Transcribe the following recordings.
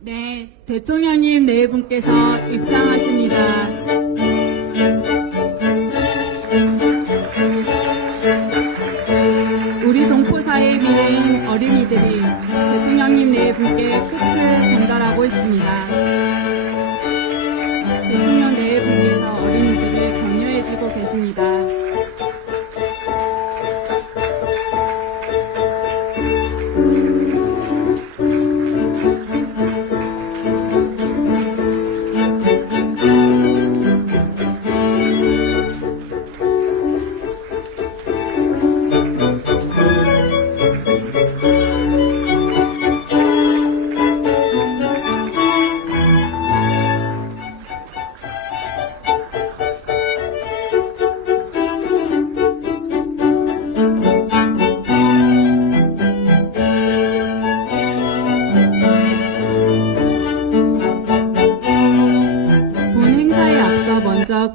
네, 대통령님 네 분께서 입장하십니다. 우리 동포사의 미래인 어린이들이 대통령님 네 분께 끝을 전달하고 있습니다. 대통령 네 분께서 어린이들을 격려해주고 계십니다.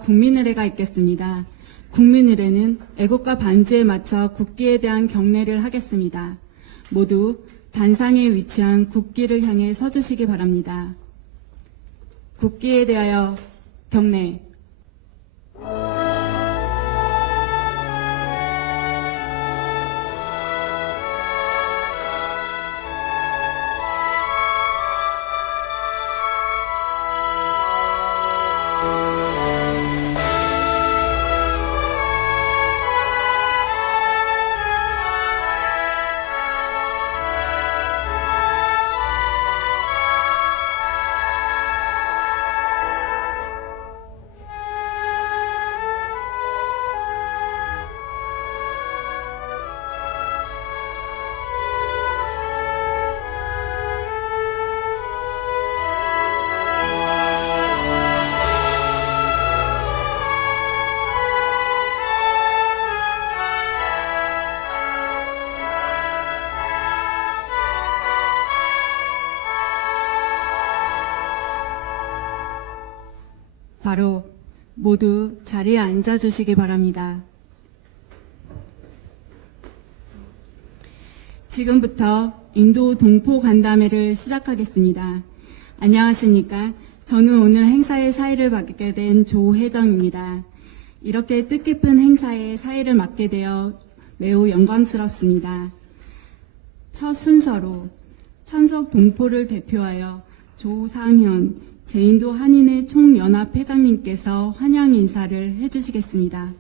국민의례가 있겠습니다. 국민의례는 애국가 반주에 맞춰 국기에 대한 경례를 하겠습니다. 모두 단상에 위치한 국기를 향해 서주시기 바랍니다. 국기에 대하여 경례. 바로 모두 자리에 앉아주시기 바랍니다. 지금부터 인도 동포 간담회를 시작하겠습니다. 안녕하십니까? 저는 오늘 행사의 사회를 맡게 된 조혜정입니다. 이렇게 뜻깊은 행사에 사회를 맡게 되어 매우 영광스럽습니다. 첫 순서로 참석 동포를 대표하여 조상현 제인도 한인회 총연합 회장님께서 환영 인사를 해주시겠습니다.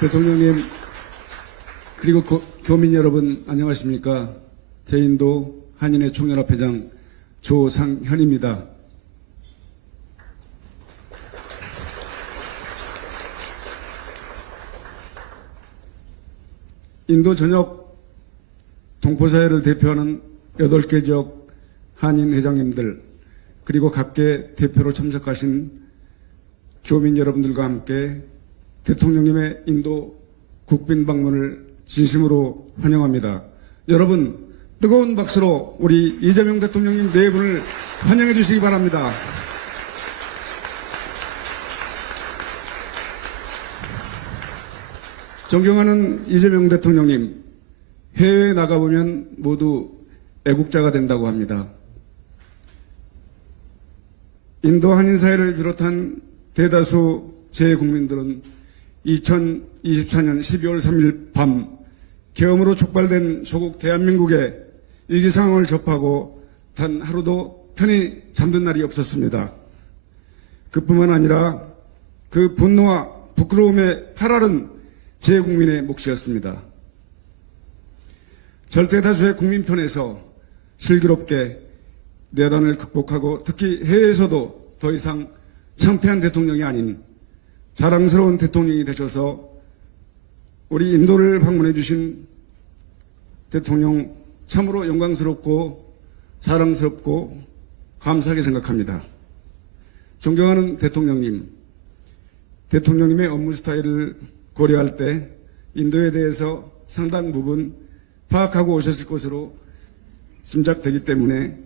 대통령님 그리고 교민 여러분 안녕하십니까? 제인도 한인회 총연합 회장 조상현입니다. 인도 전역 동포사회를 대표하는 8개 지역 한인 회장님들 그리고 각계 대표로 참석하신 교민 여러분들과 함께 대통령님의 인도 국빈 방문을 진심으로 환영합니다. 여러분 뜨거운 박수로 우리 이재명 대통령님 네 분을 환영해 주시기 바랍니다. 존경하는 이재명 대통령님, 해외에 나가보면 모두 애국자가 된다고 합니다. 인도 한인사회를 비롯한 대다수 재국민들은 2024년 12월 3일 밤 계엄으로 촉발된 조국 대한민국의 위기 상황을 접하고 단 하루도 편히 잠든 날이 없었습니다. 그뿐만 아니라 그 분노와 부끄러움에 팔아른 재국민의 몫이었습니다. 절대 다수의 국민 편에서 슬기롭게 내단을 극복하고 특히 해외에서도 더 이상 창피한 대통령이 아닌 자랑스러운 대통령이 되셔서 우리 인도를 방문해 주신 대통령 참으로 영광스럽고 자랑스럽고 감사하게 생각합니다. 존경하는 대통령님, 대통령님의 업무 스타일을 고려할 때 인도에 대해서 상당 부분 파악하고 오셨을 것으로 짐작되기 때문에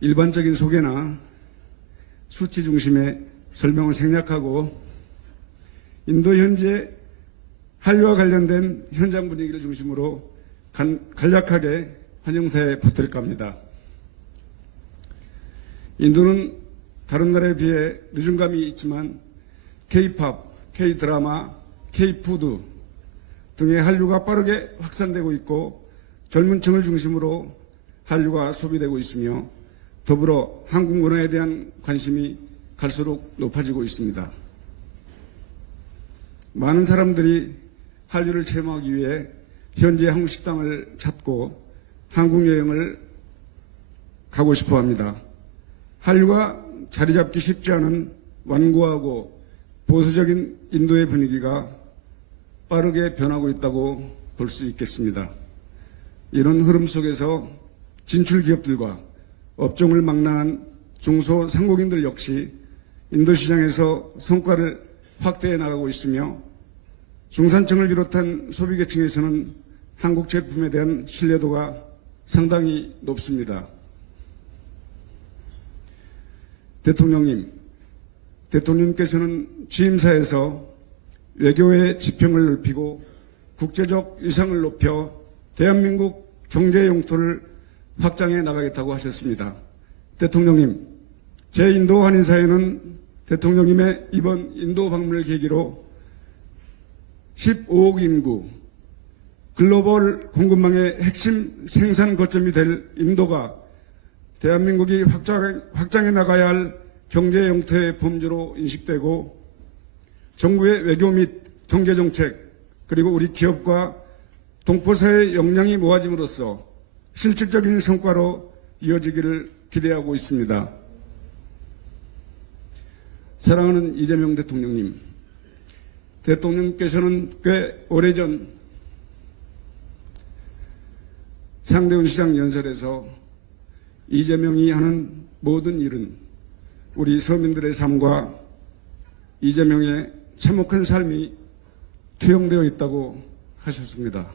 일반적인 소개나 수치 중심의 설명을 생략하고 인도 현지의 한류와 관련된 현장 분위기를 중심으로 간략하게 환영사에 보탤까 합니다. 인도는 다른 나라에 비해 늦은 감이 있지만 K-팝, K-드라마, K-푸드 등의 한류가 빠르게 확산되고 있고 젊은 층을 중심으로 한류가 소비되고 있으며 더불어 한국 문화에 대한 관심이 갈수록 높아지고 있습니다. 많은 사람들이 한류를 체험하기 위해 현지 한국 식당을 찾고 한국 여행을 가고 싶어 합니다. 한류가 자리 잡기 쉽지 않은 완고하고 보수적인 인도의 분위기가 빠르게 변하고 있다고 볼 수 있겠습니다. 이런 흐름 속에서 진출 기업들과 업종을 망라한 중소상공인들 역시 인도 시장에서 성과를 확대해 나가고 있으며 중산층을 비롯한 소비계층에서는 한국 제품에 대한 신뢰도가 상당히 높습니다. 대통령님께서는 취임사에서 외교의 지평을 넓히고 국제적 위상을 높여 대한민국 경제 영토를 확장해 나가겠다고 하셨습니다. 대통령님, 제2인도 한인사회는 대통령님의 이번 인도 방문을 계기로 15억 인구, 글로벌 공급망의 핵심 생산 거점이 될 인도가 대한민국이 확장해 나가야 할 경제 영토의 범주로 인식되고 정부의 외교 및 경제정책 그리고 우리 기업과 동포사회의 역량이 모아짐으로써 실질적인 성과로 이어지기를 기대하고 있습니다. 사랑하는 이재명 대통령님, 대통령께서는 꽤 오래전 상대원 시장 연설에서 이재명이 하는 모든 일은 우리 서민들의 삶과 이재명의 참혹한 삶이 투영되어 있다고 하셨습니다.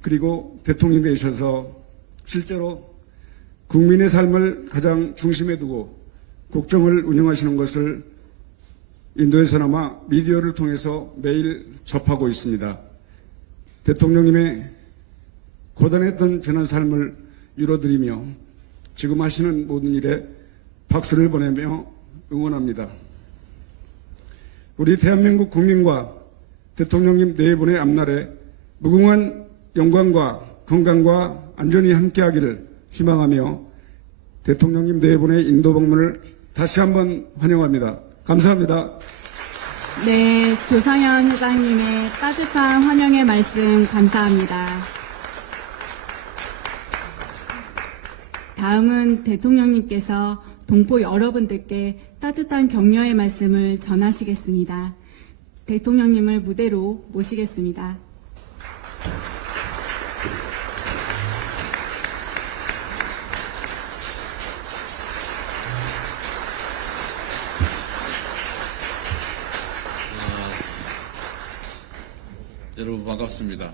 그리고 대통령이 되셔서 실제로 국민의 삶을 가장 중심에 두고 국정을 운영하시는 것을 인도에서나마 미디어를 통해서 매일 접하고 있습니다. 대통령님의 고단했던 지난 삶을 이뤄드리며 지금 하시는 모든 일에 박수를 보내며 응원합니다. 우리 대한민국 국민과 대통령님 네 분의 앞날에 무궁한 영광과 건강과 안전이 함께하기를 희망하며 대통령님 네 분의 인도 방문을 다시 한번 환영합니다. 감사합니다. 네, 조상현 회장님의 따뜻한 환영의 말씀 감사합니다. 다음은 대통령님께서 동포 여러분들께 따뜻한 격려의 말씀을 전하시겠습니다. 대통령님을 무대로 모시겠습니다. 여러분 반갑습니다.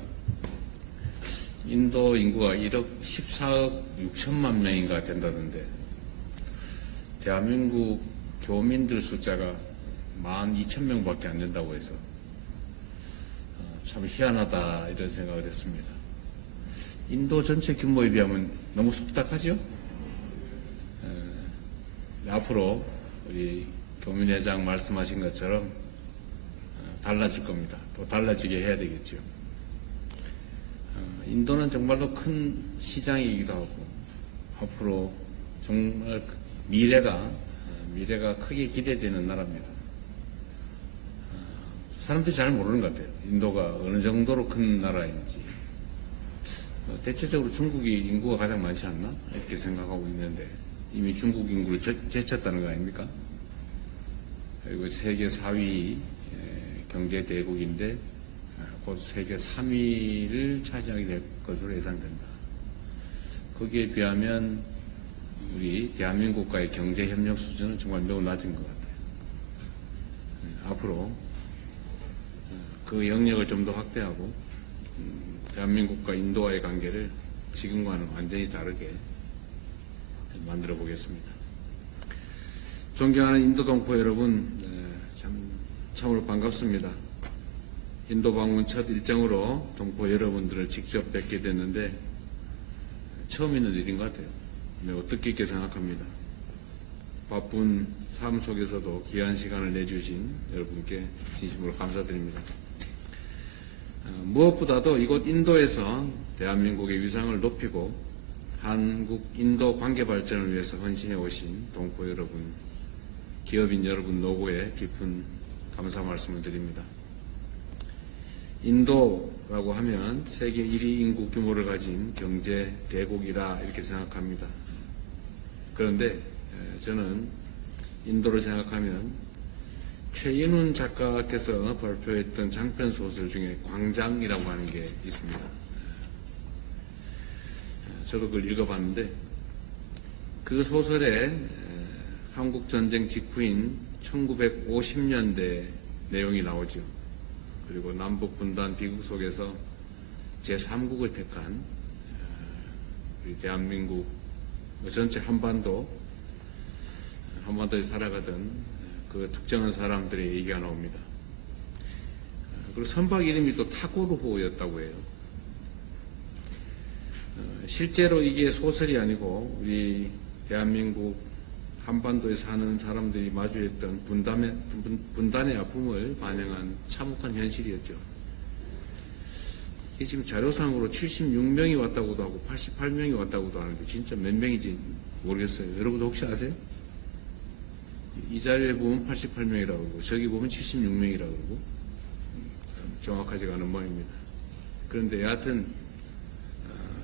인도 인구가 1억 14억 6천만 명인가 된다던데 대한민국 교민들 숫자가 12,000명밖에 안 된다고 해서 참 희한하다 이런 생각을 했습니다. 인도 전체 규모에 비하면 너무 속닥하죠? 앞으로 우리 교민회장 말씀하신 것처럼 달라질 겁니다. 또 달라지게 해야 되겠죠. 인도는 정말로 큰 시장이기도 하고 앞으로 정말 미래가 크게 기대되는 나라입니다. 사람들이 잘 모르는 것 같아요. 인도가 어느 정도로 큰 나라인지. 대체적으로 중국이 인구가 가장 많지 않나? 이렇게 생각하고 있는데 이미 중국 인구를 제쳤다는 거 아닙니까? 그리고 세계 4위 경제 대국인데 곧 세계 3위를 차지하게 될 것으로 예상된다. 거기에 비하면 우리 대한민국과의 경제 협력 수준은 정말 매우 낮은 것 같아요. 앞으로 그 영역을 좀 더 확대하고 대한민국과 인도와의 관계를 지금과는 완전히 다르게 만들어 보겠습니다. 존경하는 인도 동포 여러분, 참 참으로 반갑습니다. 인도 방문 첫 일정으로 동포 여러분들을 직접 뵙게 됐는데 처음 있는 일인 것 같아요. 매우 뜻깊게 생각합니다. 바쁜 삶 속에서도 귀한 시간을 내주신 여러분께 진심으로 감사드립니다. 무엇보다도 이곳 인도에서 대한민국의 위상을 높이고 한국 인도 관계 발전을 위해서 헌신해 오신 동포 여러분, 기업인 여러분 노고에 깊은 감사 말씀을 드립니다. 인도라고 하면 세계 1위 인구 규모를 가진 경제 대국이라 이렇게 생각합니다. 그런데 저는 인도를 생각하면 최인훈 작가께서 발표했던 장편 소설 중에 광장이라고 하는 게 있습니다. 저도 그걸 읽어봤는데 그 소설에 한국전쟁 직후인 1950년대 내용이 나오죠. 그리고 남북분단 비극 속에서 제3국을 택한 우리 대한민국 전체 한반도에 살아가던 그 특정한 사람들의 얘기가 나옵니다. 그리고 선박 이름이 또 타고르호였다고 해요. 실제로 이게 소설이 아니고 우리 대한민국 한반도에 사는 사람들이 마주했던 분단의 아픔을 반영한 참혹한 현실이었죠. 이게 지금 자료상으로 76명이 왔다고도 하고 88명이 왔다고도 하는데 진짜 몇 명인지 모르겠어요. 여러분 혹시 아세요? 이 자료에 보면 88명이라고 그러고 저기 보면 76명이라고 그러고 정확하지가 않은 모양입니다. 그런데 여하튼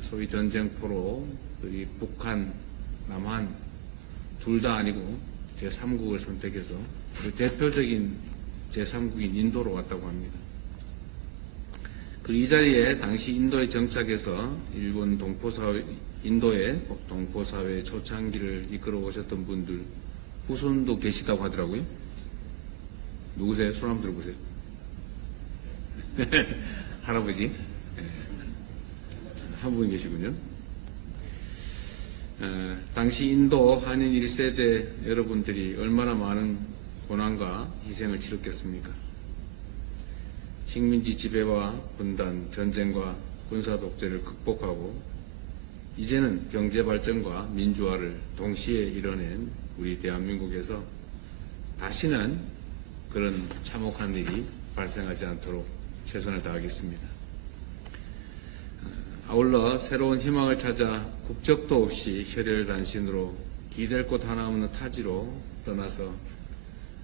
소위 전쟁포로 이 북한, 남한 둘 다 아니고 제3국을 선택해서 그 대표적인 제3국인 인도로 왔다고 합니다. 그리고 이 자리에 당시 인도에 정착해서 일본 동포사회, 인도의 동포사회 초창기를 이끌어 오셨던 분들 후손도 계시다고 하더라고요. 누구세요? 손 한번 들어보세요. 할아버지. 한 분 계시군요. 당시 인도 한인 1세대 여러분들이 얼마나 많은 고난과 희생을 치렀겠습니까? 식민지 지배와 분단, 전쟁과 군사 독재를 극복하고 이제는 경제 발전과 민주화를 동시에 이뤄낸 우리 대한민국에서 다시는 그런 참혹한 일이 발생하지 않도록 최선을 다하겠습니다. 아울러 새로운 희망을 찾아 국적도 없이 혈혈단신으로 기댈 곳 하나 없는 타지로 떠나서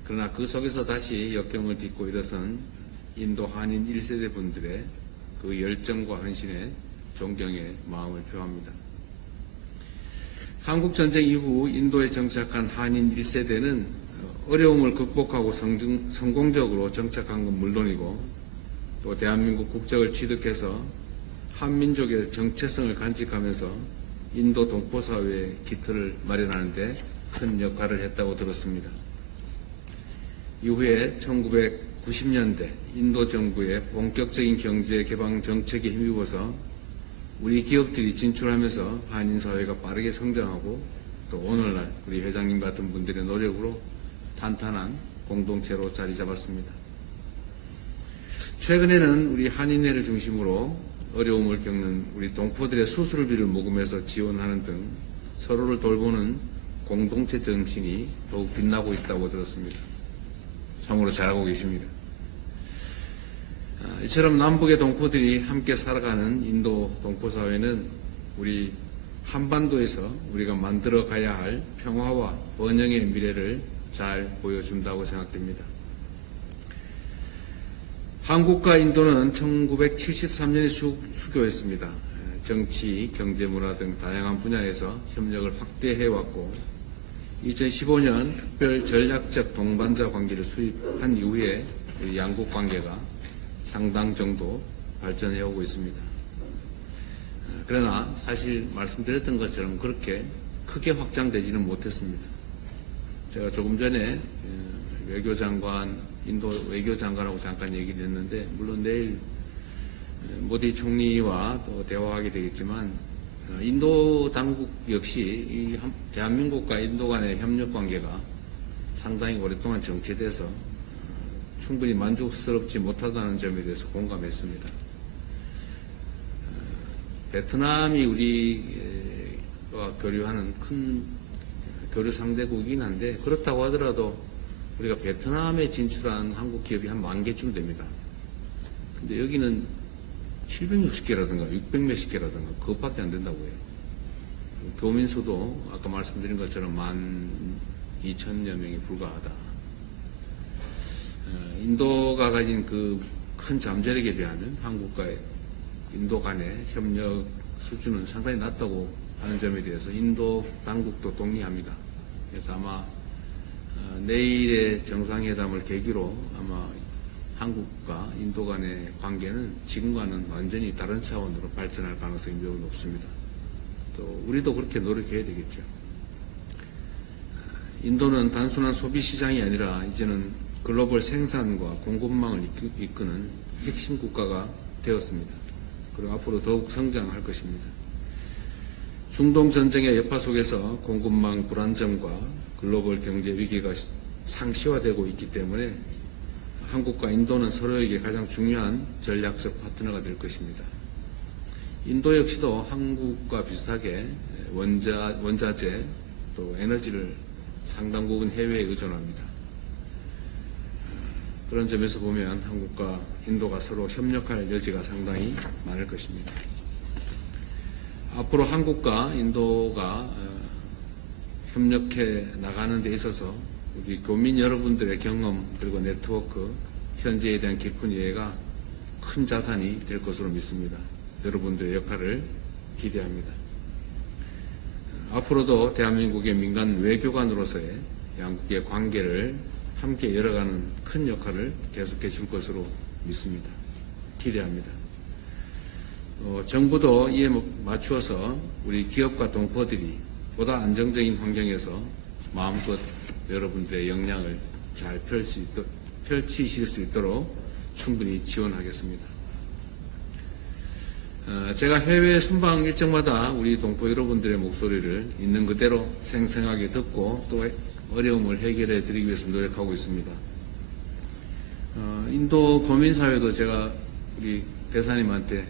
그러나 그 속에서 다시 역경을 딛고 일어선 인도 한인 1세대 분들의 그 열정과 헌신에 존경의 마음을 표합니다. 한국전쟁 이후 인도에 정착한 한인 1세대는 어려움을 극복하고 성공적으로 정착한 건 물론이고 또 대한민국 국적을 취득해서 한민족의 정체성을 간직하면서 인도 동포사회의 기틀을 마련하는 데 큰 역할을 했다고 들었습니다. 이후에 1990년대 인도 정부의 본격적인 경제 개방 정책에 힘입어서 우리 기업들이 진출하면서 한인사회가 빠르게 성장하고 또 오늘날 우리 회장님 같은 분들의 노력으로 탄탄한 공동체로 자리 잡았습니다. 최근에는 우리 한인회를 중심으로 어려움을 겪는 우리 동포들의 수술비를 모금해서 지원하는 등 서로를 돌보는 공동체 정신이 더욱 빛나고 있다고 들었습니다. 참으로 잘하고 계십니다. 이처럼 남북의 동포들이 함께 살아가는 인도 동포사회는 우리 한반도에서 우리가 만들어 가야 할 평화와 번영의 미래를 잘 보여준다고 생각됩니다. 한국과 인도는 1973년에 수교했습니다. 정치, 경제, 문화 등 다양한 분야에서 협력을 확대해왔고 2015년 특별 전략적 동반자 관계를 수립한 이후에 우리 양국 관계가 상당 정도 발전해오고 있습니다. 그러나 사실 말씀드렸던 것처럼 그렇게 크게 확장되지는 못했습니다. 제가 조금 전에 인도 외교장관하고 잠깐 얘기를 했는데 물론 내일 모디 총리와 또 대화하게 되겠지만 인도 당국 역시 이 대한민국과 인도 간의 협력 관계가 상당히 오랫동안 정체돼서 충분히 만족스럽지 못하다는 점에 대해서 공감했습니다. 베트남이 우리와 교류하는 큰 교류 상대국이긴 한데, 그렇다고 하더라도 우리가 베트남에 진출한 한국 기업이 한 10,000개쯤 됩니다. 근데 여기는 760개라든가 600몇십 개라든가 그것밖에 안 된다고 해요. 교민 수도 아까 말씀드린 것처럼 12,000여 명에 불과하다. 인도가 가진 그 큰 잠재력에 비하면 한국과 인도 간의 협력 수준은 상당히 낮다고 하는 점에 대해서 인도 당국도 동의합니다. 그래서 아마 내일의 정상회담을 계기로 아마 한국과 인도 간의 관계는 지금과는 완전히 다른 차원으로 발전할 가능성이 매우 높습니다. 또 우리도 그렇게 노력해야 되겠죠. 인도는 단순한 소비 시장이 아니라 이제는 글로벌 생산과 공급망을 이끄는 핵심 국가가 되었습니다. 그리고 앞으로 더욱 성장할 것입니다. 중동 전쟁의 여파 속에서 공급망 불안정과 글로벌 경제 위기가 상시화되고 있기 때문에 한국과 인도는 서로에게 가장 중요한 전략적 파트너가 될 것입니다. 인도 역시도 한국과 비슷하게 원자재 또 에너지를 상당 부분 해외에 의존합니다. 그런 점에서 보면 한국과 인도가 서로 협력할 여지가 상당히 많을 것입니다. 앞으로 한국과 인도가 협력해 나가는 데 있어서 우리 교민 여러분들의 경험 그리고 네트워크, 현재에 대한 깊은 이해가 큰 자산이 될 것으로 믿습니다. 여러분들의 역할을 기대합니다. 앞으로도 대한민국의 민간 외교관으로서의 양국의 관계를 함께 열어가는 큰 역할을 계속해 줄 것으로 믿습니다. 기대합니다. 정부도 이에 맞추어서 우리 기업과 동포들이 보다 안정적인 환경에서 마음껏 여러분들의 역량을 잘 펼치실 수 있도록 충분히 지원하겠습니다. 제가 해외 순방 일정마다 우리 동포 여러분들의 목소리를 있는 그대로 생생하게 듣고 또 어려움을 해결해 드리기 위해서 노력하고 있습니다. 인도 교민사회도 제가 우리 대사님한테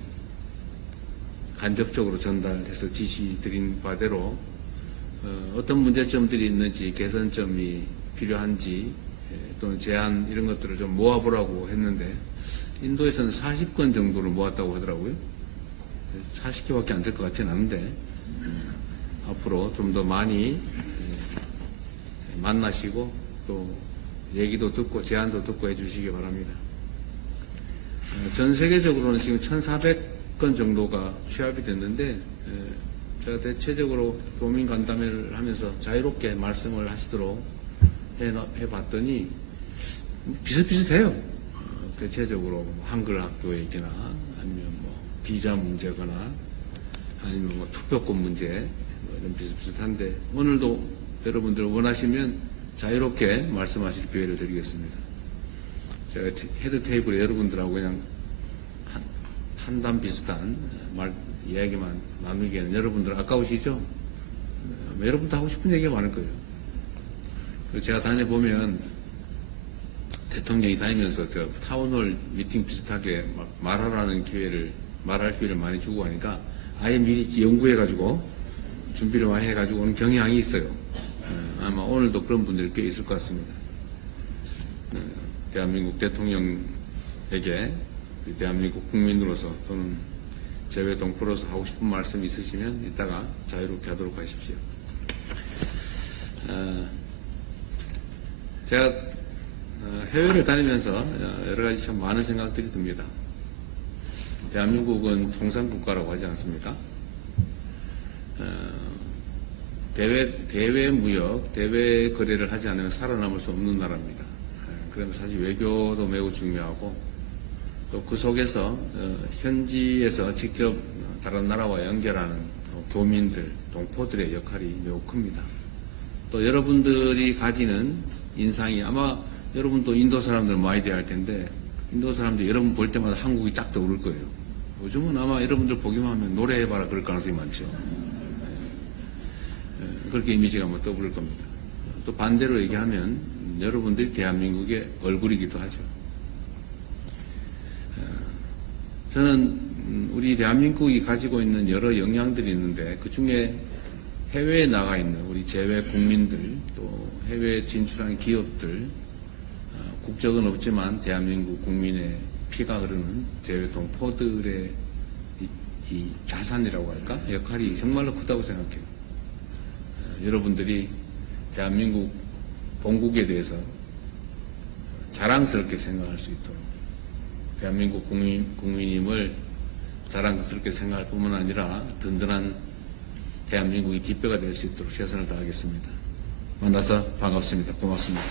간접적으로 전달해서 지시 드린 바대로 어떤 문제점들이 있는지, 개선점이 필요한지 또는 제안 이런 것들을 좀 모아보라고 했는데 인도에서는 40건 정도를 모았다고 하더라고요. 40개밖에 안 될 것 같지는 않은데 앞으로 좀 더 많이 만나시고 또 얘기도 듣고 제안도 듣고 해주시기 바랍니다. 전 세계적으로는 지금 1,400건 정도가 취합이 됐는데 제가 대체적으로 교민 간담회를 하면서 자유롭게 말씀을 하시도록 해봤더니 비슷비슷해요. 대체적으로 한글 학교 얘기나 아니면 뭐 비자 문제거나 아니면 뭐 투표권 문제 이런 비슷비슷한데 오늘도 여러분들 원하시면 자유롭게 말씀하실 기회를 드리겠습니다. 제가 헤드 테이블에 여러분들하고 그냥 한담 비슷한 이야기만 나누기에는 여러분들 아까우시죠? 여러분도 하고 싶은 얘기가 많을 거예요. 제가 다녀보면 대통령이 다니면서 제가 타운홀 미팅 비슷하게 말할 기회를 많이 주고 하니까 아예 미리 연구해가지고 준비를 많이 해가지고 오는 경향이 있어요. 아마 오늘도 그런 분들이 꽤 있을 것 같습니다. 대한민국 대통령에게 대한민국 국민으로서 또는 제외 동포로서 하고 싶은 말씀 있으시면 이따가 자유롭게 하도록 하십시오. 제가 해외를 다니면서 여러 가지 참 많은 생각들이 듭니다. 대한민국은 통상국가라고 하지 않습니까? 대외 무역, 대외 거래를 하지 않으면 살아남을 수 없는 나라입니다. 그러면 사실 외교도 매우 중요하고 또 그 속에서 현지에서 직접 다른 나라와 연결하는 교민들, 동포들의 역할이 매우 큽니다. 또 여러분들이 가지는 인상이 아마 여러분도 인도 사람들 많이 대할 텐데 인도 사람들이 여러분 볼 때마다 한국이 딱 떠오를 거예요. 요즘은 아마 여러분들 보기만 하면 노래해봐라 그럴 가능성이 많죠. 그렇게 이미지가 뭐 떠오를 겁니다. 또 반대로 얘기하면 여러분들이 대한민국의 얼굴이기도 하죠. 저는 우리 대한민국이 가지고 있는 여러 역량들이 있는데 그 중에 해외에 나가 있는 우리 재외 국민들 또 해외 진출한 기업들 국적은 없지만 대한민국 국민의 피가 흐르는 재외 동포들의 이 자산이라고 할까 역할이 정말로 크다고 생각해요. 여러분들이 대한민국 본국에 대해서 자랑스럽게 생각할 수 있도록 대한민국 국민임을 자랑스럽게 생각할 뿐만 아니라 든든한 대한민국의 뒷배가 될 수 있도록 최선을 다하겠습니다. 만나서 반갑습니다. 고맙습니다.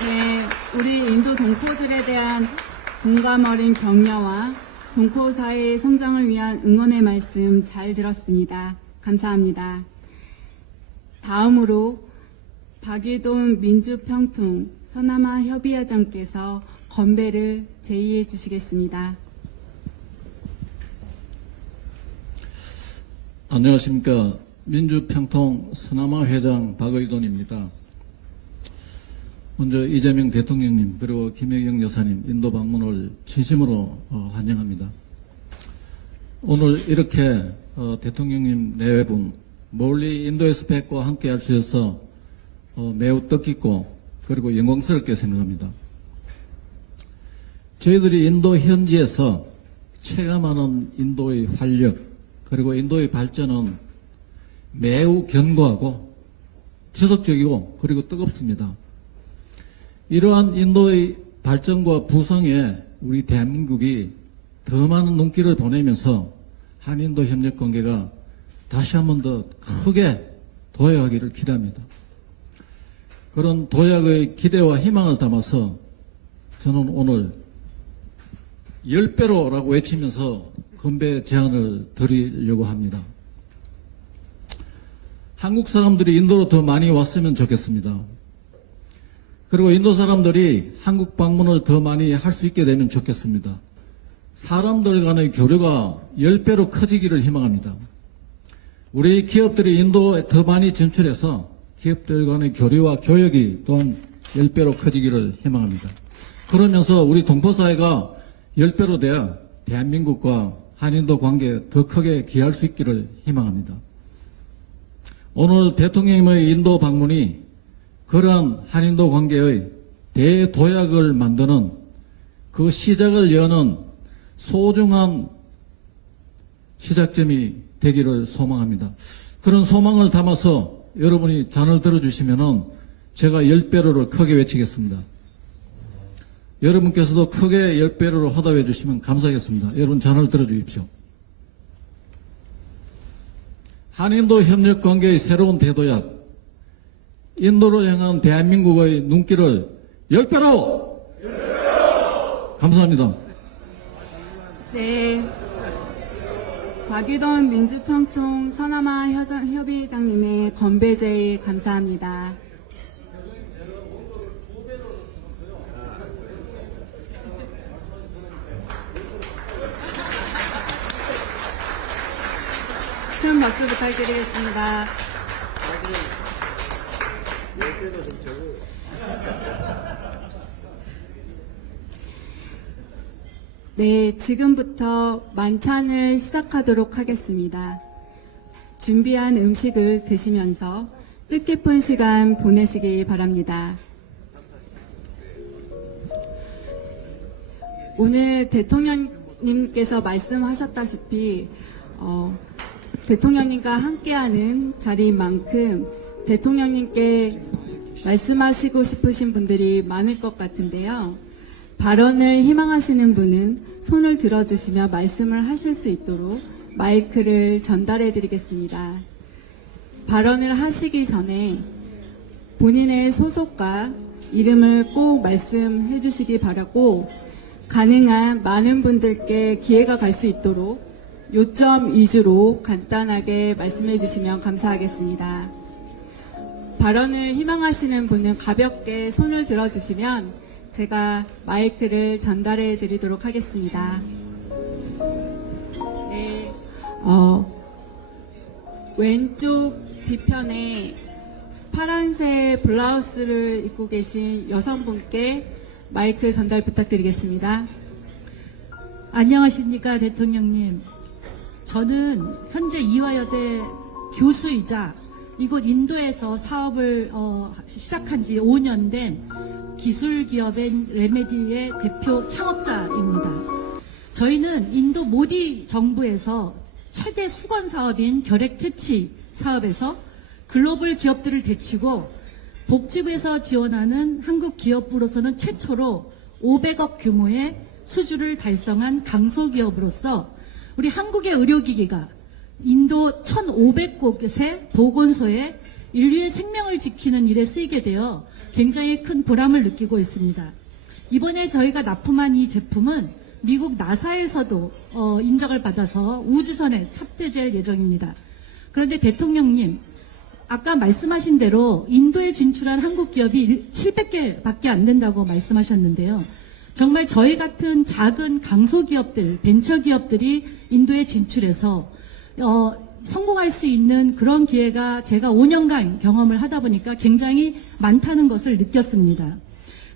네, 우리 인도 동포들에 대한 공감 어린 격려와 동포 사회의 성장을 위한 응원의 말씀 잘 들었습니다. 감사합니다. 다음으로 박유돈 민주평통 서남아 협의회장께서 건배를 제의해 주시겠습니다. 안녕하십니까. 민주평통 서남아 회장 박의돈입니다. 먼저 이재명 대통령님 그리고 김혜경 여사님 인도 방문을 진심으로 환영합니다. 오늘 이렇게 대통령님 내외분 멀리 인도에서 뵙고 함께 할 수 있어서 매우 뜻깊고 그리고 영광스럽게 생각합니다. 저희들이 인도 현지에서 체감하는 인도의 활력 그리고 인도의 발전은 매우 견고하고 지속적이고 그리고 뜨겁습니다. 이러한 인도의 발전과 부상에 우리 대한민국이 더 많은 눈길을 보내면서 한인도 협력 관계가 다시 한 번 더 크게 도약하기를 기대합니다. 그런 도약의 기대와 희망을 담아서 저는 오늘 10배로라고 외치면서 건배 제안을 드리려고 합니다. 한국 사람들이 인도로 더 많이 왔으면 좋겠습니다. 그리고 인도 사람들이 한국 방문을 더 많이 할 수 있게 되면 좋겠습니다. 사람들 간의 교류가 10배로 커지기를 희망합니다. 우리 기업들이 인도에 더 많이 진출해서 기업들 간의 교류와 교역이 또한 10배로 커지기를 희망합니다. 그러면서 우리 동포사회가 10배로 되어 대한민국과 한인도 관계에 더 크게 기여할 수 있기를 희망합니다. 오늘 대통령님의 인도 방문이 그러한 한인도 관계의 대도약을 만드는 그 시작을 여는 소중한 시작점이 되기를 소망합니다. 그런 소망을 담아서 여러분이 잔을 들어주시면 제가 10배로를 크게 외치겠습니다. 여러분께서도 크게 10배로를 허답해 주시면 감사하겠습니다. 여러분 잔을 들어주십시오. 한인도 협력관계의 새로운 대도약, 인도로 향한 대한민국의 눈길을 10배로! 감사합니다. 네, 박유돈 민주평통 서남아 협의회장님의 건배 제의 감사합니다. 큰 박수 부탁드리겠습니다. 네, 지금부터 만찬을 시작하도록 하겠습니다. 준비한 음식을 드시면서 뜻깊은 시간 보내시기 바랍니다. 오늘 대통령님께서 말씀하셨다시피 대통령님과 함께하는 자리인 만큼 대통령님께 말씀하시고 싶으신 분들이 많을 것 같은데요. 발언을 희망하시는 분은 손을 들어주시며 말씀을 하실 수 있도록 마이크를 전달해 드리겠습니다. 발언을 하시기 전에 본인의 소속과 이름을 꼭 말씀해 주시기 바라고 가능한 많은 분들께 기회가 갈 수 있도록 요점 위주로 간단하게 말씀해 주시면 감사하겠습니다. 발언을 희망하시는 분은 가볍게 손을 들어주시면 제가 마이크를 전달해 드리도록 하겠습니다. 네, 왼쪽 뒤편에 파란색 블라우스를 입고 계신 여성분께 마이크 전달 부탁드리겠습니다. 안녕하십니까, 대통령님. 저는 현재 이화여대 교수이자 이곳 인도에서 사업을 시작한 지 5년 된 기술기업인 레메디의 대표 창업자입니다. 저희는 인도 모디 정부에서 최대 수건 사업인 결핵 퇴치 사업에서 글로벌 기업들을 대치고 복지부에서 지원하는 한국 기업으로서는 최초로 500억 규모의 수주를 달성한 강소기업으로서 우리 한국의 의료기기가 인도 1,500곳의 보건소에 인류의 생명을 지키는 일에 쓰이게 되어 굉장히 큰 보람을 느끼고 있습니다. 이번에 저희가 납품한 이 제품은 미국 나사에서도 인정을 받아서 우주선에 착대될 예정입니다. 그런데 대통령님, 아까 말씀하신 대로 인도에 진출한 한국 기업이 700개밖에 안 된다고 말씀하셨는데요. 정말 저희 같은 작은 강소기업들, 벤처기업들이 인도에 진출해서 성공할 수 있는 그런 기회가 제가 5년간 경험을 하다 보니까 굉장히 많다는 것을 느꼈습니다.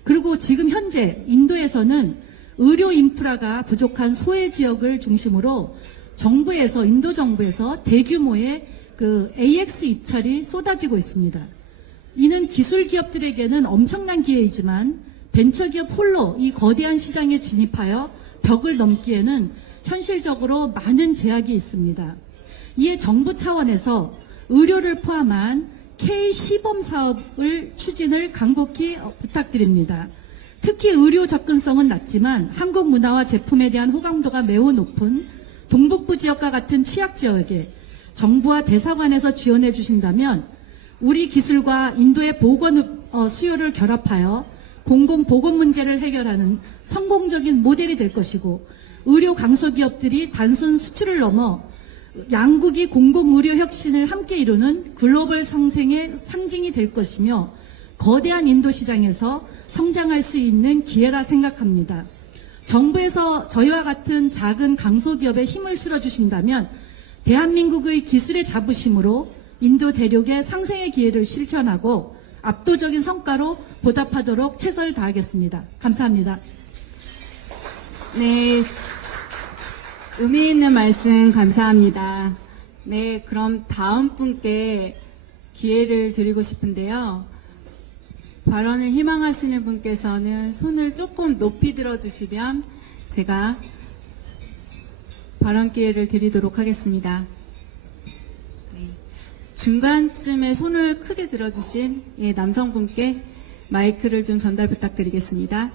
그리고 지금 현재 인도에서는 의료 인프라가 부족한 소외 지역을 중심으로 정부에서, 인도 정부에서 대규모의 그 AX 입찰이 쏟아지고 있습니다. 이는 기술 기업들에게는 엄청난 기회이지만 벤처기업 홀로 이 거대한 시장에 진입하여 벽을 넘기에는 현실적으로 많은 제약이 있습니다. 이에 정부 차원에서 의료를 포함한 K-시범 사업을 추진을 간곡히 부탁드립니다. 특히 의료 접근성은 낮지만 한국 문화와 제품에 대한 호감도가 매우 높은 동북부 지역과 같은 취약 지역에 정부와 대사관에서 지원해 주신다면 우리 기술과 인도의 보건 수요를 결합하여 공공보건 문제를 해결하는 성공적인 모델이 될 것이고 의료 강소기업들이 단순 수출을 넘어 양국이 공공의료 혁신을 함께 이루는 글로벌 상생의 상징이 될 것이며 거대한 인도 시장에서 성장할 수 있는 기회라 생각합니다. 정부에서 저희와 같은 작은 강소기업에 힘을 실어주신다면 대한민국의 기술의 자부심으로 인도 대륙의 상생의 기회를 실현하고 압도적인 성과로 보답하도록 최선을 다하겠습니다. 감사합니다. 네, 의미 있는 말씀 감사합니다. 네, 그럼 다음 분께 기회를 드리고 싶은데요. 발언을 희망하시는 분께서는 손을 조금 높이 들어주시면 제가 발언 기회를 드리도록 하겠습니다. 네, 중간쯤에 손을 크게 들어주신 남성분께 마이크를 좀 전달 부탁드리겠습니다.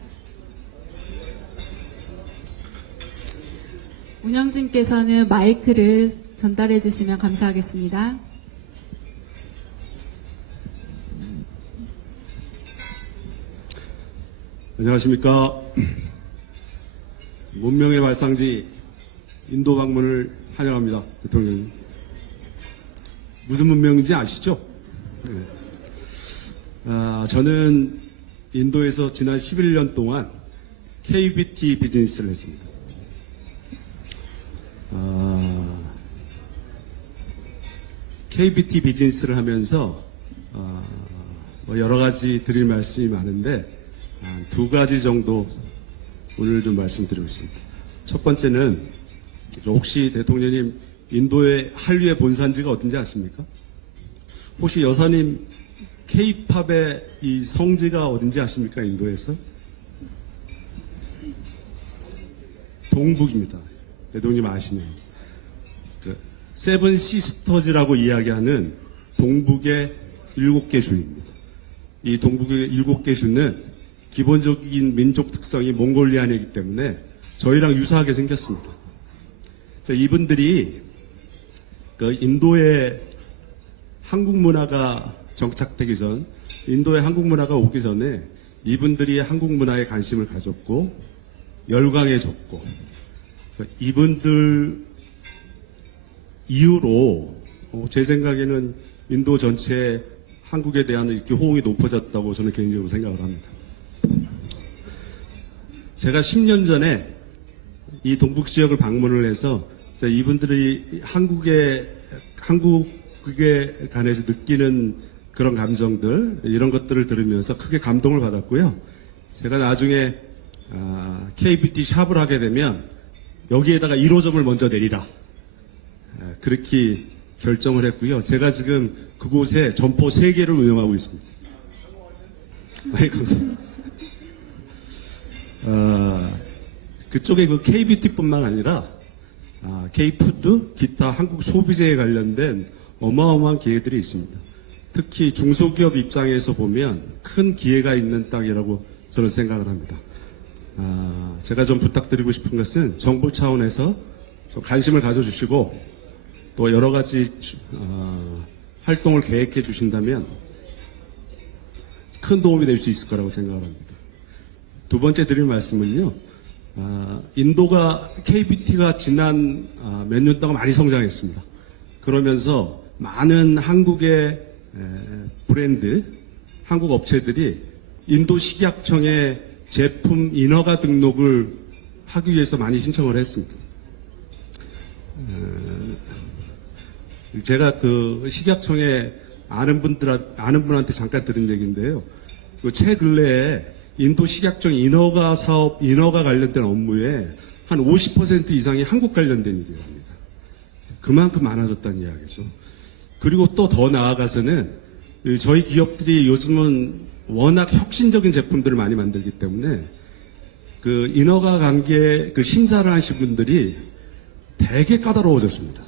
운영진께서는 마이크를 전달해 주시면 감사하겠습니다. 안녕하십니까. 문명의 발상지 인도 방문을 환영합니다. 대통령님. 무슨 문명인지 아시죠? 네. 저는 인도에서 지난 11년 동안 KBT 비즈니스를 했습니다. KBT 비즈니스를 하면서 여러 가지 드릴 말씀이 많은데 두 가지 정도 오늘 좀 말씀드리겠습니다. 첫 번째는 혹시 대통령님 인도의 한류의 본산지가 어딘지 아십니까? 혹시 여사님 K-팝의 이 성지가 어딘지 아십니까? 인도에서? 동북입니다. 대통령님 아시네요. 세븐 시스터즈라고 이야기하는 동북의 7개 주입니다. 이 동북의 7개 주는 기본적인 민족 특성이 몽골리안이기 때문에 저희랑 유사하게 생겼습니다. 이분들이 인도에 한국 문화가 정착되기 전, 인도에 한국 문화가 오기 전에 이분들이 한국 문화에 관심을 가졌고 열광해줬고 이분들 이후로 제 생각에는 인도 전체에 한국에 대한 이렇게 호응이 높아졌다고 저는 개인적으로 생각을 합니다. 제가 10년 전에 이 동북 지역을 방문을 해서 이분들이 한국에 관해서 느끼는 그런 감정들, 이런 것들을 들으면서 크게 감동을 받았고요. 제가 나중에 KBT 샵을 하게 되면 여기에다가 1호점을 먼저 내리라. 그렇게 결정을 했고요. 제가 지금 그곳에 점포 3개를 운영하고 있습니다. 감사합니다. 그쪽에 그 KBT뿐만 아니라 K푸드, 기타 한국 소비재에 관련된 어마어마한 기회들이 있습니다. 특히 중소기업 입장에서 보면 큰 기회가 있는 땅이라고 저는 생각을 합니다. 제가 좀 부탁드리고 싶은 것은 정부 차원에서 좀 관심을 가져주시고 또 여러 가지 활동을 계획해 주신다면 큰 도움이 될 수 있을 거라고 생각을 합니다. 두 번째 드릴 말씀은요. 인도가 KBT가 지난 몇 년 동안 많이 성장했습니다. 그러면서 많은 한국의 브랜드, 한국 업체들이 인도 식약청에 제품 인허가 등록을 하기 위해서 많이 신청을 했습니다. 제가 그 식약청에 아는 분한테 잠깐 들은 얘기인데요. 그 최근래에 인도 식약청 인허가 사업, 인허가 관련된 업무에 한 50% 이상이 한국 관련된 일이랍니다. 그만큼 많아졌다는 이야기죠. 그리고 또 더 나아가서는 저희 기업들이 요즘은 워낙 혁신적인 제품들을 많이 만들기 때문에 그 인허가 관계 그 심사를 하신 분들이 되게 까다로워졌습니다.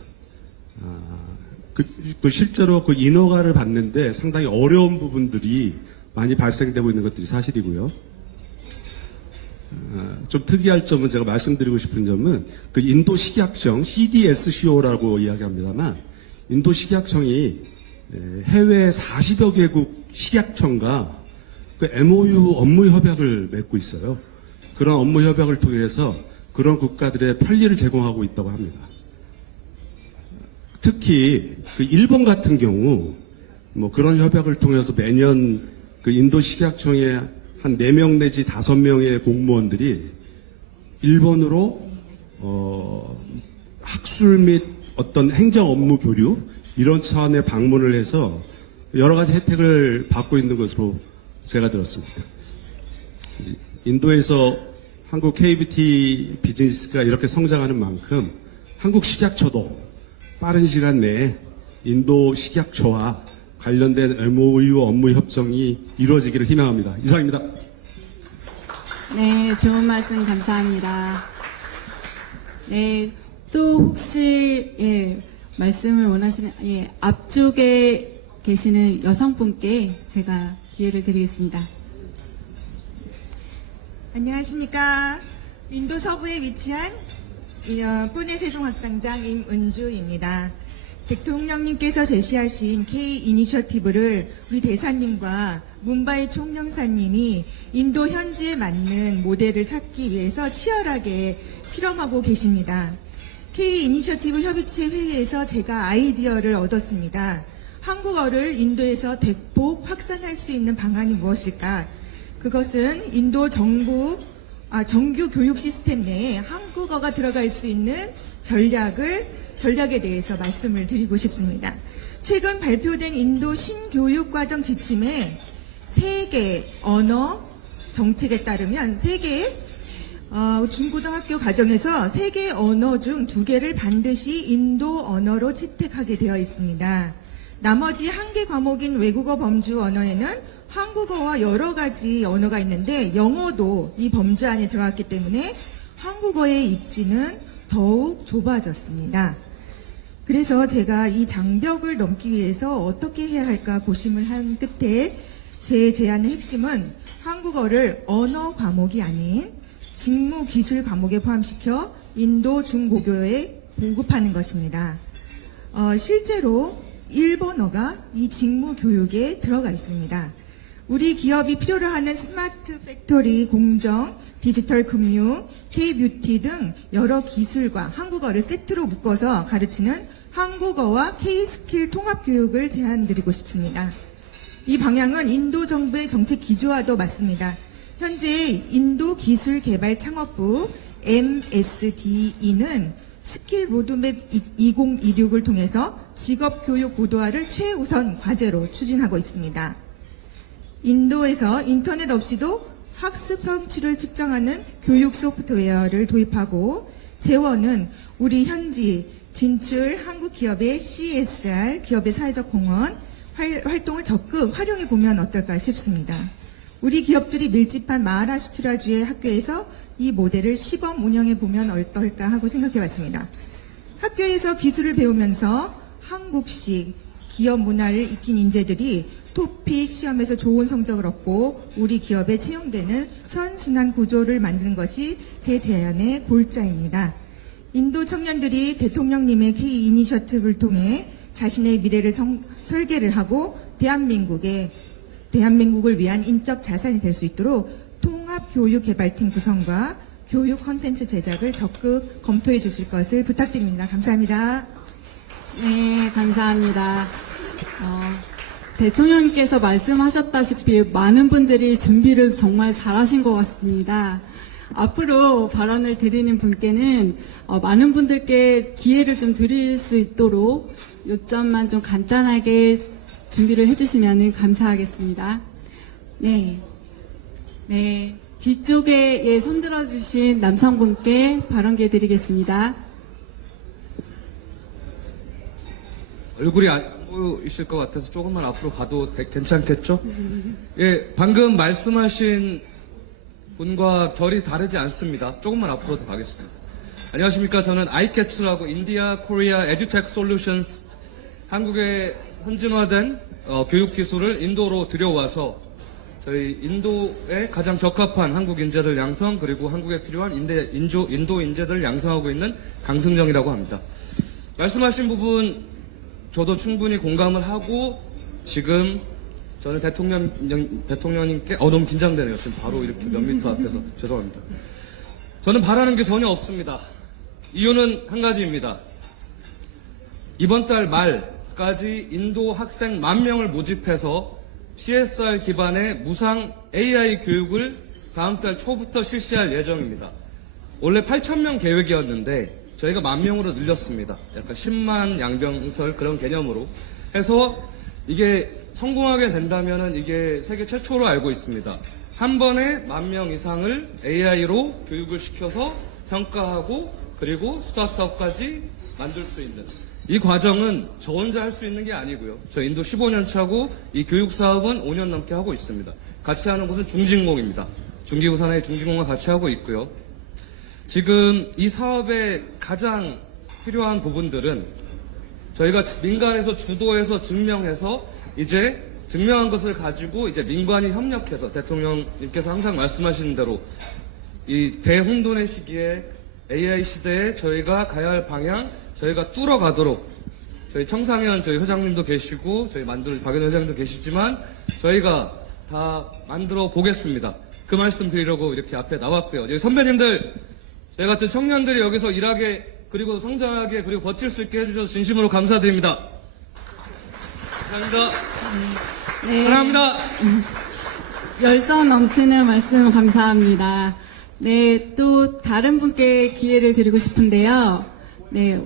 실제로 그 인허가를 받는데 상당히 어려운 부분들이 많이 발생되고 있는 것들이 사실이고요. 좀 특이할 점은 제가 말씀드리고 싶은 점은 그 인도 식약청 CDSCO라고 이야기합니다만 인도 식약청이 해외 40여 개국 식약청과 그 MOU 업무 협약을 맺고 있어요. 그런 업무 협약을 통해서 그런 국가들의 편리를 제공하고 있다고 합니다. 특히 그 일본 같은 경우 뭐 그런 협약을 통해서 매년 그 인도 식약청에 한 4명 내지 5명의 공무원들이 일본으로 학술 및 어떤 행정 업무 교류 이런 차원의 방문을 해서 여러 가지 혜택을 받고 있는 것으로 제가 들었습니다. 인도에서 한국 KBT 비즈니스가 이렇게 성장하는 만큼 한국 식약처도 빠른 시간 내에 인도 식약처와 관련된 MOU 업무 협정이 이루어지기를 희망합니다. 이상입니다. 네, 좋은 말씀 감사합니다. 네, 또 혹시 말씀을 원하시는 앞쪽에 계시는 여성분께 제가 기회를 드리겠습니다. 안녕하십니까. 인도 서부에 위치한 푸네 세종학당장 임은주입니다. 대통령님께서 제시하신 K 이니셔티브를 우리 대사님과 문바이 총영사님이 인도 현지에 맞는 모델을 찾기 위해서 치열하게 실험하고 계십니다. K 이니셔티브 협의체 회의에서 제가 아이디어를 얻었습니다. 한국어를 인도에서 대폭 확산할 수 있는 방안이 무엇일까? 그것은 인도 정규 교육 시스템 내에 한국어가 들어갈 수 있는 전략에 대해서 말씀을 드리고 싶습니다. 최근 발표된 인도 신교육과정 지침에 세계 언어 정책에 따르면 중고등학교 과정에서 3개 언어 중 2개를 반드시 인도 언어로 채택하게 되어 있습니다. 나머지 1개 과목인 외국어 범주 언어에는 한국어와 여러 가지 언어가 있는데 영어도 이 범주 안에 들어갔기 때문에 한국어의 입지는 더욱 좁아졌습니다. 그래서 제가 이 장벽을 넘기 위해서 어떻게 해야 할까 고심을 한 끝에 제 제안의 핵심은 한국어를 언어 과목이 아닌 직무 기술 과목에 포함시켜 인도 중고교에 보급하는 것입니다. 실제로 일본어가 이 직무 교육에 들어가 있습니다. 우리 기업이 필요로 하는 스마트 팩토리, 공정, 디지털 금융, K-뷰티 등 여러 기술과 한국어를 세트로 묶어서 가르치는 한국어와 K-스킬 통합교육을 제안드리고 싶습니다. 이 방향은 인도 정부의 정책 기조와도 맞습니다. 현재 인도 기술개발창업부 MSDE는 스킬 로드맵 2026을 통해서 직업 교육 고도화를 최우선 과제로 추진하고 있습니다. 인도에서 인터넷 없이도 학습 성취를 측정하는 교육 소프트웨어를 도입하고 재원은 우리 현지 진출 한국 기업의 CSR, 기업의 사회적 공헌 활동을 적극 활용해 보면 어떨까 싶습니다. 우리 기업들이 밀집한 마하라슈트라주의 학교에서 이 모델을 시범 운영해 보면 어떨까 하고 생각해 봤습니다. 학교에서 기술을 배우면서 한국식 기업 문화를 익힌 인재들이 토픽 시험에서 좋은 성적을 얻고 우리 기업에 채용되는 선순환 구조를 만드는 것이 제 제안의 골자입니다. 인도 청년들이 대통령님의 K 이니셔티브를 통해 자신의 미래를 설계를 하고 대한민국을 위한 인적 자산이 될 수 있도록 통합교육개발팀 구성과 교육 콘텐츠 제작을 적극 검토해 주실 것을 부탁드립니다. 감사합니다. 네, 감사합니다. 대통령님께서 말씀하셨다시피 많은 분들이 준비를 정말 잘하신 것 같습니다. 앞으로 발언을 드리는 분께는 많은 분들께 기회를 좀 드릴 수 있도록 요점만 좀 간단하게 준비를 해주시면 감사하겠습니다. 네. 뒤쪽에 손들어 주신 남성분께 발언 기회 드리겠습니다. 얼굴이 안 보이실 것 같아서 조금만 앞으로 가도 괜찮겠죠? 예, 방금 말씀하신 분과 결이 다르지 않습니다. 조금만 앞으로 더 가겠습니다. 안녕하십니까. 저는 아이캐츠라고 인디아 코리아 에듀텍 솔루션스 한국에 선진화된 교육 기술을 인도로 들여와서 저희 인도에 가장 적합한 한국 인재들 양성 그리고 한국에 필요한 인도 인재들을 양성하고 있는 강승정이라고 합니다. 말씀하신 부분 저도 충분히 공감을 하고 지금 저는 대통령님께 너무 긴장되네요. 지금 바로 이렇게 몇 미터 앞에서 죄송합니다. 저는 바라는 게 전혀 없습니다. 이유는 한 가지입니다. 이번 달 말까지 인도 학생 10,000명을 모집해서 CSR 기반의 무상 AI 교육을 다음 달 초부터 실시할 예정입니다. 원래 8,000명 계획이었는데 저희가 10,000명으로 늘렸습니다. 약간 10만 양병설 그런 개념으로 해서 이게 성공하게 된다면은 이게 세계 최초로 알고 있습니다. 한 번에 10,000명 이상을 AI로 교육을 시켜서 평가하고 그리고 스타트업까지 만들 수 있는 이 과정은 저 혼자 할 수 있는 게 아니고요. 저 인도 15년 차고 이 교육 사업은 5년 넘게 하고 있습니다. 같이 하는 곳은 중진공입니다. 중기부 산하의 중진공과 같이 하고 있고요. 지금 이 사업의 가장 필요한 부분들은 저희가 민간에서 주도해서 증명해서 이제 증명한 것을 가지고 이제 민관이 협력해서 대통령님께서 항상 말씀하시는 대로 이 대혼돈의 시기에 AI 시대에 저희가 가야 할 방향 저희가 뚫어가도록 저희 청상현 저희 회장님도 계시고 저희 만들 박연 회장님도 계시지만 저희가 다 만들어 보겠습니다. 그 말씀 드리려고 이렇게 앞에 나왔고요. 여기 선배님들 저희 같은 청년들이 여기서 일하게 그리고 성장하게 그리고 버틸 수 있게 해주셔서 진심으로 감사드립니다. 감사합니다. 네. 사랑합니다. 열정 넘치는 말씀 감사합니다. 네, 또 다른 분께 기회를 드리고 싶은데요. 네,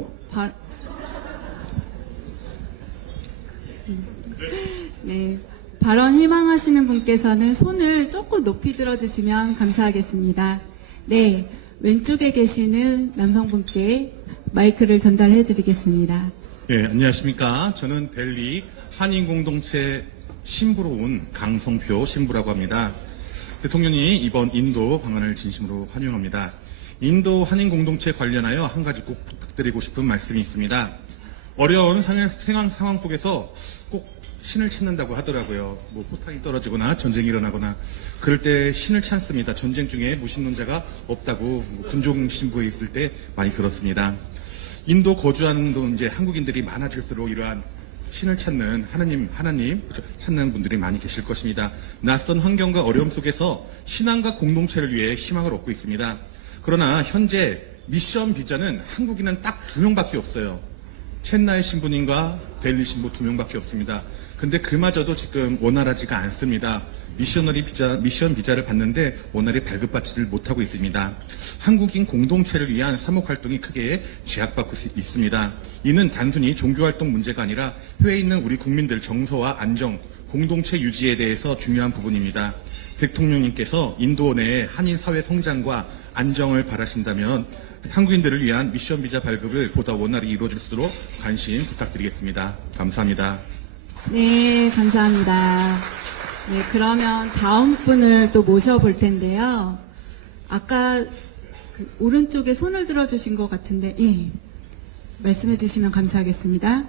발언 희망하시는 분께서는 손을 조금 높이 들어주시면 감사하겠습니다. 네, 왼쪽에 계시는 남성분께 마이크를 전달해 드리겠습니다. 예, 안녕하십니까. 저는 델리 한인공동체 신부로 온 강성표 신부라고 합니다. 대통령이 이번 인도 방문을 진심으로 환영합니다. 인도 한인공동체 관련하여 한 가지 꼭 부탁드리고 싶은 말씀이 있습니다. 어려운 생활 상황 속에서 꼭 신을 찾는다고 하더라고요. 뭐 포탄이 떨어지거나 전쟁이 일어나거나 그럴 때 신을 찾습니다. 전쟁 중에 무신론자가 없다고 군종 신부에 있을 때 많이 들었습니다. 인도 거주하는 이제 한국인들이 많아질수록 이러한 신을 찾는 하나님 찾는 분들이 많이 계실 것입니다. 낯선 환경과 어려움 속에서 신앙과 공동체를 위해 희망을 얻고 있습니다. 그러나 현재 미션 비자는 한국인은 딱 2명밖에 없어요. 첸나이 신부님과 델리 신부 2명밖에 없습니다. 근데 그마저도 지금 원활하지가 않습니다. 미션 비자를 받는데 원활히 발급받지를 못하고 있습니다. 한국인 공동체를 위한 사목활동이 크게 제약받고 있습니다. 이는 단순히 종교활동 문제가 아니라 해외에 있는 우리 국민들 정서와 안정, 공동체 유지에 대해서 중요한 부분입니다. 대통령님께서 인도 내의 한인 사회 성장과 안정을 바라신다면 한국인들을 위한 미션 비자 발급을 보다 원활히 이루어질 수 있도록 관심 부탁드리겠습니다. 감사합니다. 네, 감사합니다. 네, 그러면 다음 분을 또 모셔볼 텐데요. 아까 그 오른쪽에 손을 들어주신 것 같은데, 예. 말씀해 주시면 감사하겠습니다.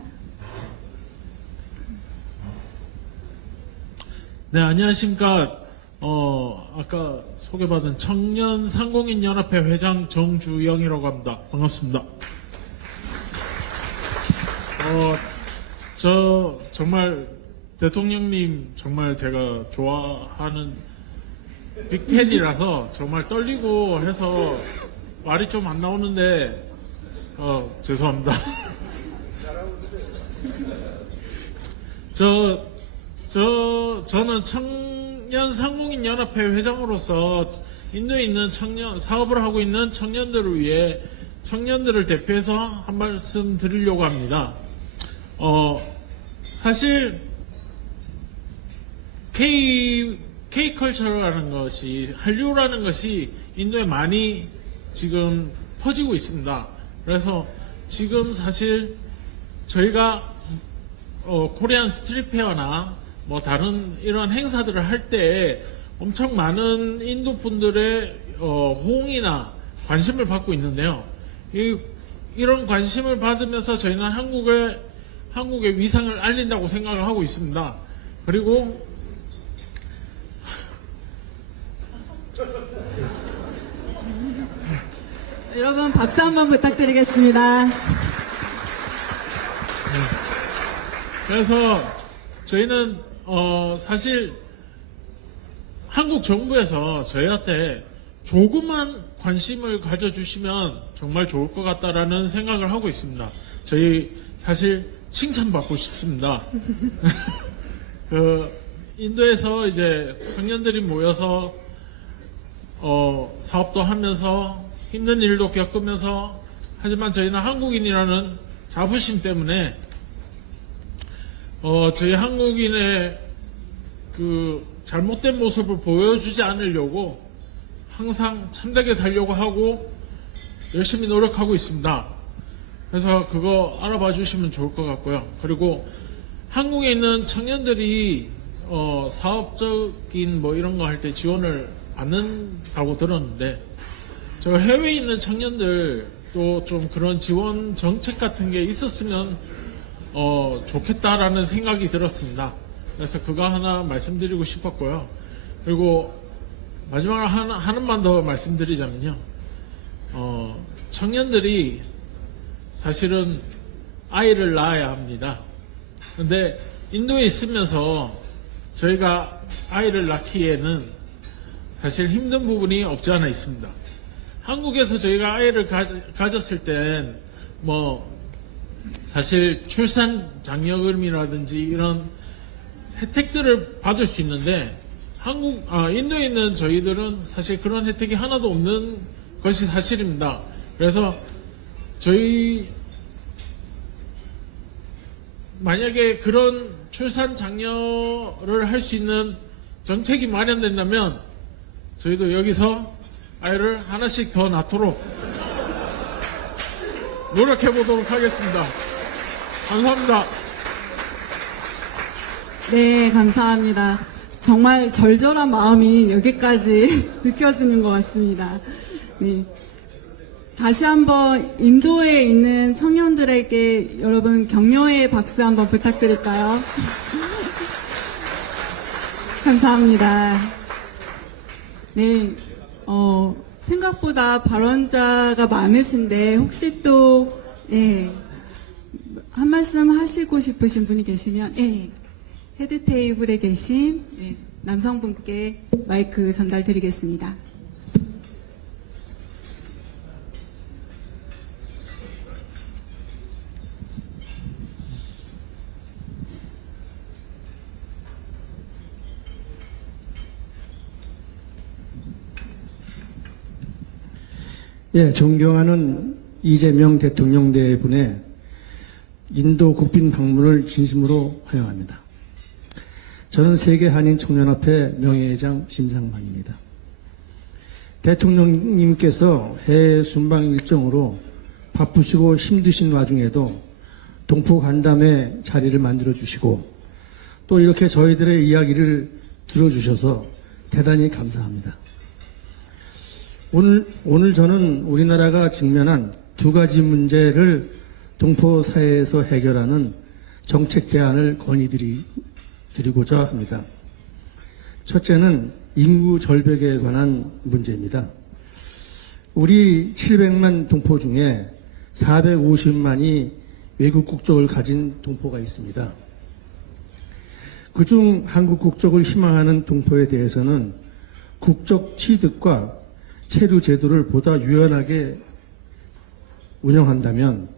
네, 안녕하십니까. 아까 소개받은 청년 상공인 연합회 회장 정주영이라고 합니다. 반갑습니다. 저 정말 대통령님 정말 제가 좋아하는 빅팬이라서 정말 떨리고 해서 말이 좀 안 나오는데 죄송합니다. 저는 청년 상공인 연합회 회장으로서 인도에 있는 사업을 하고 있는 청년들을 위해 청년들을 대표해서 한 말씀 드리려고 합니다. 사실 K컬처라는 것이, 한류라는 것이 인도에 많이 지금 퍼지고 있습니다. 그래서 지금 사실 저희가 코리안 스트릿 페어나 뭐 다른 이런 행사들을 할 때 엄청 많은 인도 분들의 호응이나 관심을 받고 있는데요. 이런 관심을 받으면서 저희는 한국의 위상을 알린다고 생각을 하고 있습니다. 그리고 여러분 박수 한번 부탁드리겠습니다. 그래서 저희는 사실 한국 정부에서 저희한테 조금만 관심을 가져주시면 정말 좋을 것 같다라는 생각을 하고 있습니다. 저희 사실 칭찬받고 싶습니다. 인도에서 이제 청년들이 모여서 사업도 하면서 힘든 일도 겪으면서, 하지만 저희는 한국인이라는 자부심 때문에 저희 한국인의 그 잘못된 모습을 보여주지 않으려고 항상 참되게 살려고 하고 열심히 노력하고 있습니다. 그래서 그거 알아봐 주시면 좋을 것 같고요. 그리고 한국에 있는 청년들이 사업적인 뭐 이런 거 할 때 지원을 받는다고 들었는데, 저 해외에 있는 청년들도 좀 그런 지원 정책 같은 게 있었으면 좋겠다라는 생각이 들었습니다. 그래서 그거 하나 말씀드리고 싶었고요. 그리고 마지막으로 하나만 더 말씀드리자면요. 청년들이 사실은 아이를 낳아야 합니다. 근데 인도에 있으면서 저희가 아이를 낳기에는 사실 힘든 부분이 없지 않아 있습니다. 한국에서 저희가 아이를 가졌을 땐 뭐 사실 출산 장려금이라든지 이런 혜택들을 받을 수 있는데 인도에 있는 저희들은 사실 그런 혜택이 하나도 없는 것이 사실입니다. 그래서 저희 만약에 그런 출산 장려를 할 수 있는 정책이 마련된다면 저희도 여기서 아이를 하나씩 더 낳도록 노력해 보도록 하겠습니다. 감사합니다. 네, 감사합니다. 정말 절절한 마음이 여기까지 느껴지는 것 같습니다. 네. 다시 한번 인도에 있는 청년들에게 여러분 격려의 박수 한번 부탁드릴까요? 감사합니다. 네, 생각보다 발언자가 많으신데 혹시 또 한 말씀 하시고 싶으신 분이 계시면 헤드 테이블에 계신 남성분께 마이크 전달드리겠습니다. 예, 존경하는 이재명 대통령 대분의 인도 국빈 방문을 진심으로 환영합니다. 저는 세계 한인 청년협회 명예회장 심상만입니다. 대통령님께서 해외 순방 일정으로 바쁘시고 힘드신 와중에도 동포 간담회 자리를 만들어 주시고 또 이렇게 저희들의 이야기를 들어주셔서 대단히 감사합니다. 오늘 저는 우리나라가 직면한 두 가지 문제를 동포 사회에서 해결하는 정책 대안을 건의드리고자 합니다. 첫째는 인구 절벽에 관한 문제입니다. 우리 700만 동포 중에 450만이 외국 국적을 가진 동포가 있습니다. 그중 한국 국적을 희망하는 동포에 대해서는 국적 취득과 체류 제도를 보다 유연하게 운영한다면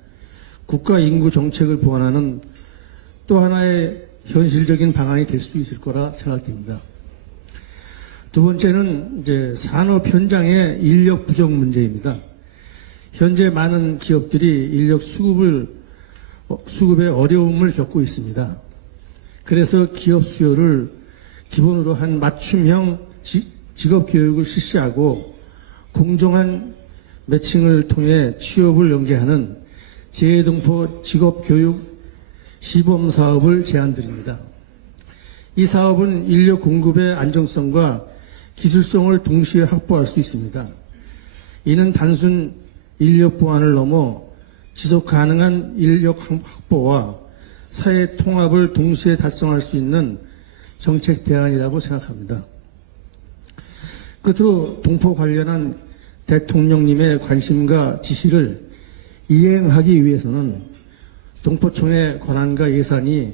국가 인구 정책을 보완하는 또 하나의 현실적인 방안이 될 수 있을 거라 생각됩니다. 두 번째는 이제 산업 현장의 인력 부족 문제입니다. 현재 많은 기업들이 인력 수급에 어려움을 겪고 있습니다. 그래서 기업 수요를 기본으로 한 맞춤형 직업 교육을 실시하고 공정한 매칭을 통해 취업을 연계하는 재동포 직업교육 시범 사업을 제안드립니다. 이 사업은 인력 공급의 안정성과 기술성을 동시에 확보할 수 있습니다. 이는 단순 인력 보완을 넘어 지속 가능한 인력 확보와 사회 통합을 동시에 달성할 수 있는 정책 대안이라고 생각합니다. 끝으로 동포 관련한 대통령님의 관심과 지시를 이행하기 위해서는 동포청의 권한과 예산이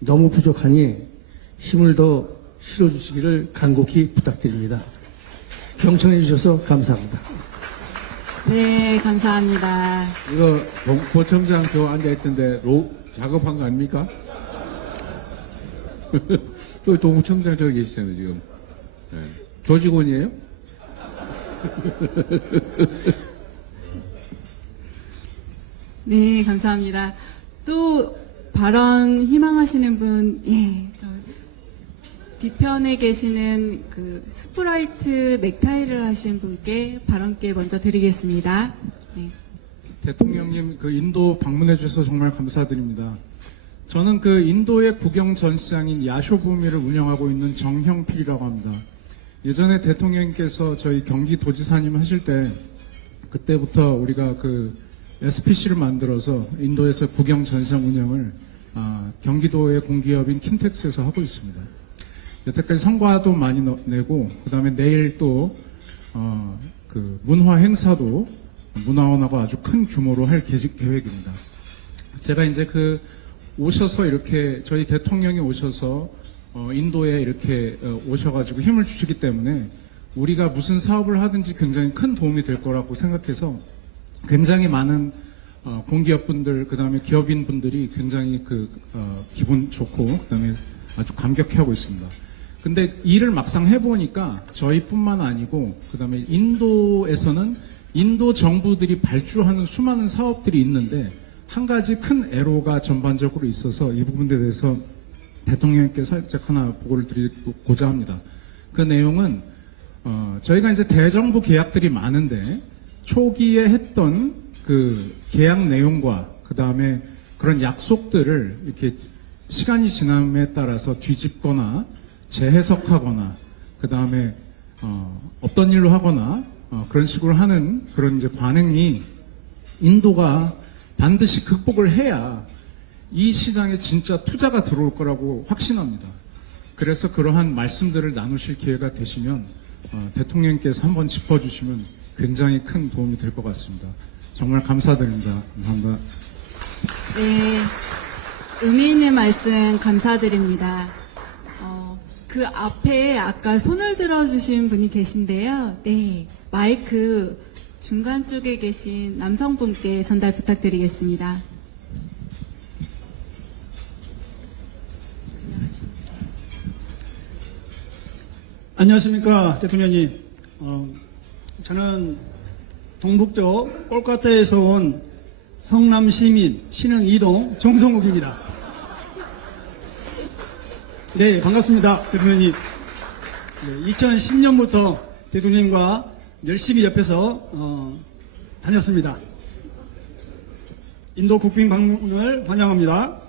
너무 부족하니 힘을 더 실어주시기를 간곡히 부탁드립니다. 경청해 주셔서 감사합니다. 네, 감사합니다. 이거 동포청장 저 앉아있던데 작업한 거 아닙니까? 또 동포청장 저기 계시잖아요 지금. 네. 조직원이에요? 네, 감사합니다. 또 발언 희망하시는 분, 예, 저 뒤편에 계시는 그 스프라이트 넥타이를 하신 분께 발언께 먼저 드리겠습니다. 네. 대통령님 그 인도 방문해 주셔서 정말 감사드립니다. 저는 그 인도의 국영 전시장인 야쇼부미를 운영하고 있는 정형필이라고 합니다. 예전에 대통령님께서 저희 경기도지사님 하실 때 그때부터 우리가 그 SPC를 만들어서 인도에서 국영 전시장 운영을 경기도의 공기업인 킨텍스에서 하고 있습니다. 여태까지 성과도 많이 내고 그다음에 내일 또 그 문화 행사도 문화원하고 아주 큰 규모로 할 계획입니다. 제가 이제 그 오셔서 이렇게 저희 대통령이 오셔서 인도에 이렇게 오셔가지고 힘을 주시기 때문에 우리가 무슨 사업을 하든지 굉장히 큰 도움이 될 거라고 생각해서 굉장히 많은 공기업분들 그다음에 기업인분들이 굉장히 기분 좋고 그다음에 아주 감격해하고 있습니다. 근데 일을 막상 해보니까 저희뿐만 아니고 그다음에 인도에서는 인도 정부들이 발주하는 수많은 사업들이 있는데 한 가지 큰 애로가 전반적으로 있어서 이 부분에 대해서 대통령께 살짝 하나 보고를 드리고자 합니다. 그 내용은 저희가 이제 대정부 계약들이 많은데 초기에 했던 그 계약 내용과 그 다음에 그런 약속들을 이렇게 시간이 지남에 따라서 뒤집거나 재해석하거나 그 다음에 없던 일로 하거나 그런 식으로 하는 그런 이제 관행이 인도가 반드시 극복을 해야 이 시장에 진짜 투자가 들어올 거라고 확신합니다. 그래서 그러한 말씀들을 나누실 기회가 되시면 대통령께서 한번 짚어주시면 굉장히 큰 도움이 될 것 같습니다. 정말 감사드립니다. 감사합니다. 네, 의미 있는 말씀 감사드립니다. 그 앞에 아까 손을 들어주신 분이 계신데요. 네, 마이크 중간 쪽에 계신 남성분께 전달 부탁드리겠습니다. 안녕하십니까, 대통령님. 저는 동북쪽 꼴카타에서 온 성남 시민 신흥 2동 정성욱입니다. 네, 반갑습니다. 대통령님. 2010년부터 대통령님과 열심히 옆에서 다녔습니다. 인도 국빈 방문을 환영합니다.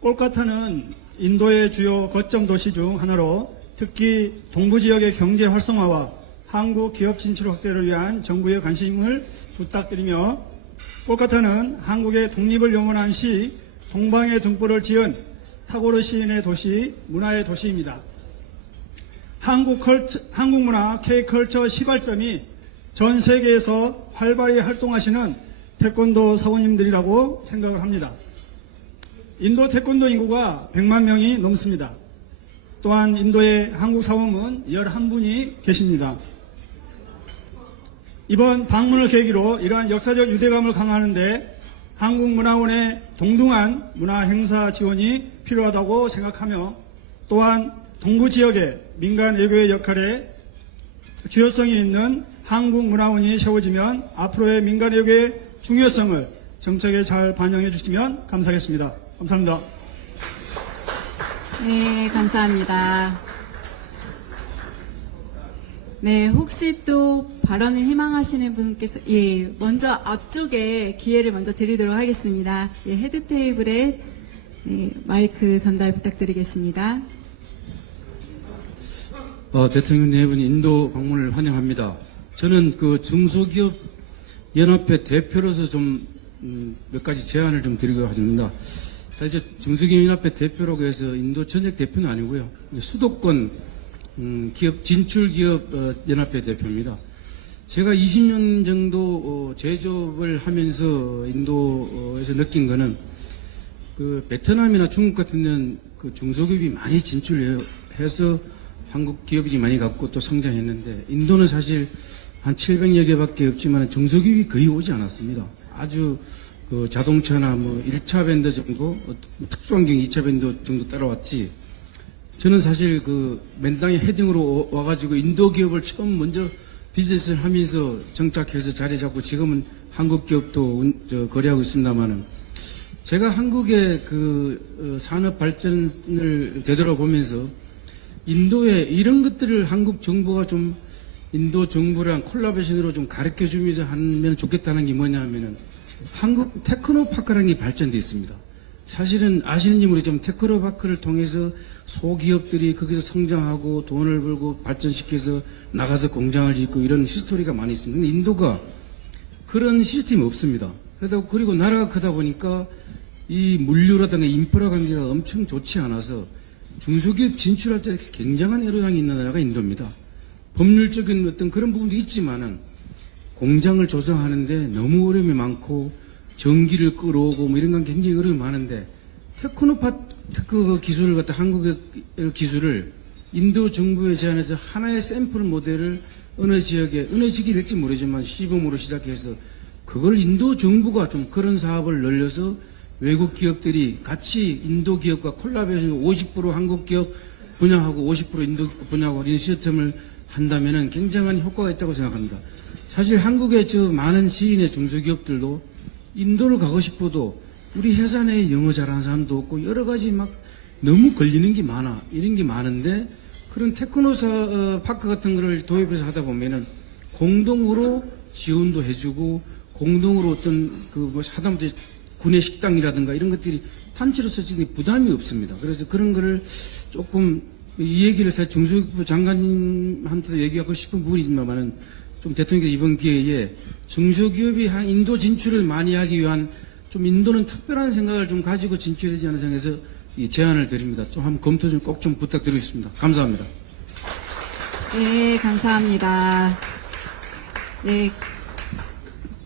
꼴카타는 인도의 주요 거점 도시 중 하나로 특히 동부 지역의 경제 활성화와 한국 기업 진출 확대를 위한 정부의 관심을 부탁드리며 꼴카타는 한국의 독립을 영원한 시 동방의 등불을 지은 타고르 시인의 도시, 문화의 도시입니다. 한국 문화 K컬처 시발점이 전 세계에서 활발히 활동하시는 태권도 사원님들이라고 생각을 합니다. 인도 태권도 인구가 100만 명이 넘습니다. 또한 인도에 한국 사원은 11분이 계십니다. 이번 방문을 계기로 이러한 역사적 유대감을 강화하는데 한국문화원의 동등한 문화 행사 지원이 필요하다고 생각하며 또한 동부 지역의 민간 외교의 역할에 주요성이 있는 한국문화원이 세워지면 앞으로의 민간 외교의 중요성을 정책에 잘 반영해 주시면 감사하겠습니다. 감사합니다. 네, 감사합니다. 네, 혹시 또 발언을 희망하시는 분께서, 예, 먼저 앞쪽에 기회를 먼저 드리도록 하겠습니다. 예, 헤드 테이블에 네, 마이크 전달 부탁드리겠습니다. 대통령 네 분 인도 방문을 환영합니다. 저는 그 중소기업 연합회 대표로서 좀 몇 가지 제안을 좀 드리고 합니다. 사실 중소기업 연합회 대표라고 해서 인도 전역 대표는 아니고요. 수도권 기업 진출 기업 연합회 대표입니다. 제가 20년 정도 제조업을 하면서 인도에서 느낀 거는 그 베트남이나 중국 같은 데는 그 중소기업이 많이 진출해서 한국 기업이 많이 갖고 또 성장했는데 인도는 사실 한 700여 개밖에 없지만 중소기업이 거의 오지 않았습니다. 아주 그 자동차나 뭐 1차 밴드 정도, 특수한 경우 2차 밴드 정도 따라왔지. 저는 사실 그 맨땅에 헤딩으로 와가지고 인도 기업을 처음 먼저 비즈니스를 하면서 정착해서 자리 잡고 지금은 한국 기업도 거래하고 있습니다만은 제가 한국의 그 산업 발전을 되돌아보면서 인도에 이런 것들을 한국 정부가 좀 인도 정부랑 콜라보레이션으로 좀 가르쳐 주면서 하면 좋겠다는 게 뭐냐 하면은 한국 테크노파크라는 게 발전되어 있습니다. 사실은 아시는지 모르겠지만 테크노파크를 통해서 소기업들이 거기서 성장하고 돈을 벌고 발전시켜서 나가서 공장을 짓고 이런 히스토리가 많이 있습니다. 근데 인도가 그런 시스템이 없습니다. 그리고 나라가 크다 보니까 이 물류라든가 인프라 관계가 엄청 좋지 않아서 중소기업 진출할 때 굉장한 애로당이 있는 나라가 인도입니다. 법률적인 어떤 그런 부분도 있지만은 공장을 조성하는데 너무 어려움이 많고 전기를 끌어오고 뭐 이런 건 굉장히 어려움이 많은데 테크노파크 기술을 갖다 한국의 기술을 인도 정부에 제안해서 하나의 샘플 모델을 어느 지역에 어느 지역이 될지 모르지만 시범으로 시작해서 그걸 인도 정부가 좀 그런 사업을 늘려서 외국 기업들이 같이 인도 기업과 콜라보해서 50% 한국 기업 분야하고 50% 인도 분야하고 이런 시스템을 한다면은 굉장한 효과가 있다고 생각합니다. 사실 한국의 많은 지인의 중소기업들도 인도를 가고 싶어도 우리 회사 내에 영어 잘하는 사람도 없고 여러 가지 막 너무 걸리는 게 많아. 이런 게 많은데 그런 테크노 파크 같은 거를 도입해서 하다 보면은 공동으로 지원도 해주고 공동으로 어떤 뭐 하다못해 구내 식당이라든가 이런 것들이 단체로서 지금 부담이 없습니다. 그래서 그런 거를 조금 이 얘기를 사실 중소기업부 장관님한테도 얘기하고 싶은 부분이지만은 좀 대통령께서 이번 기회에 중소기업이 인도 진출을 많이 하기 위한 좀 인도는 특별한 생각을 좀 가지고 진출해야 되지 않나 생각해서 이 제안을 드립니다. 좀 한번 검토 좀 꼭 좀 부탁드리겠습니다. 감사합니다. 네, 감사합니다. 네,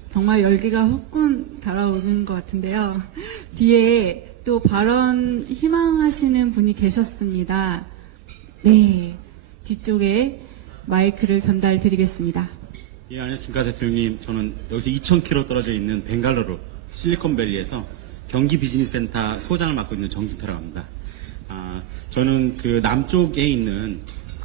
정말 열기가 후끈 달아오는 것 같은데요. 뒤에 또 발언 희망하시는 분이 계셨습니다. 네, 뒤쪽에 마이크를 전달 드리겠습니다. 예, 안녕하십니까 대통령님. 저는 여기서 2,000km 떨어져 있는 벵갈루루 실리콘밸리에서 경기 비즈니스 센터 소장을 맡고 있는 정진태라고 합니다. 저는 그 남쪽에 있는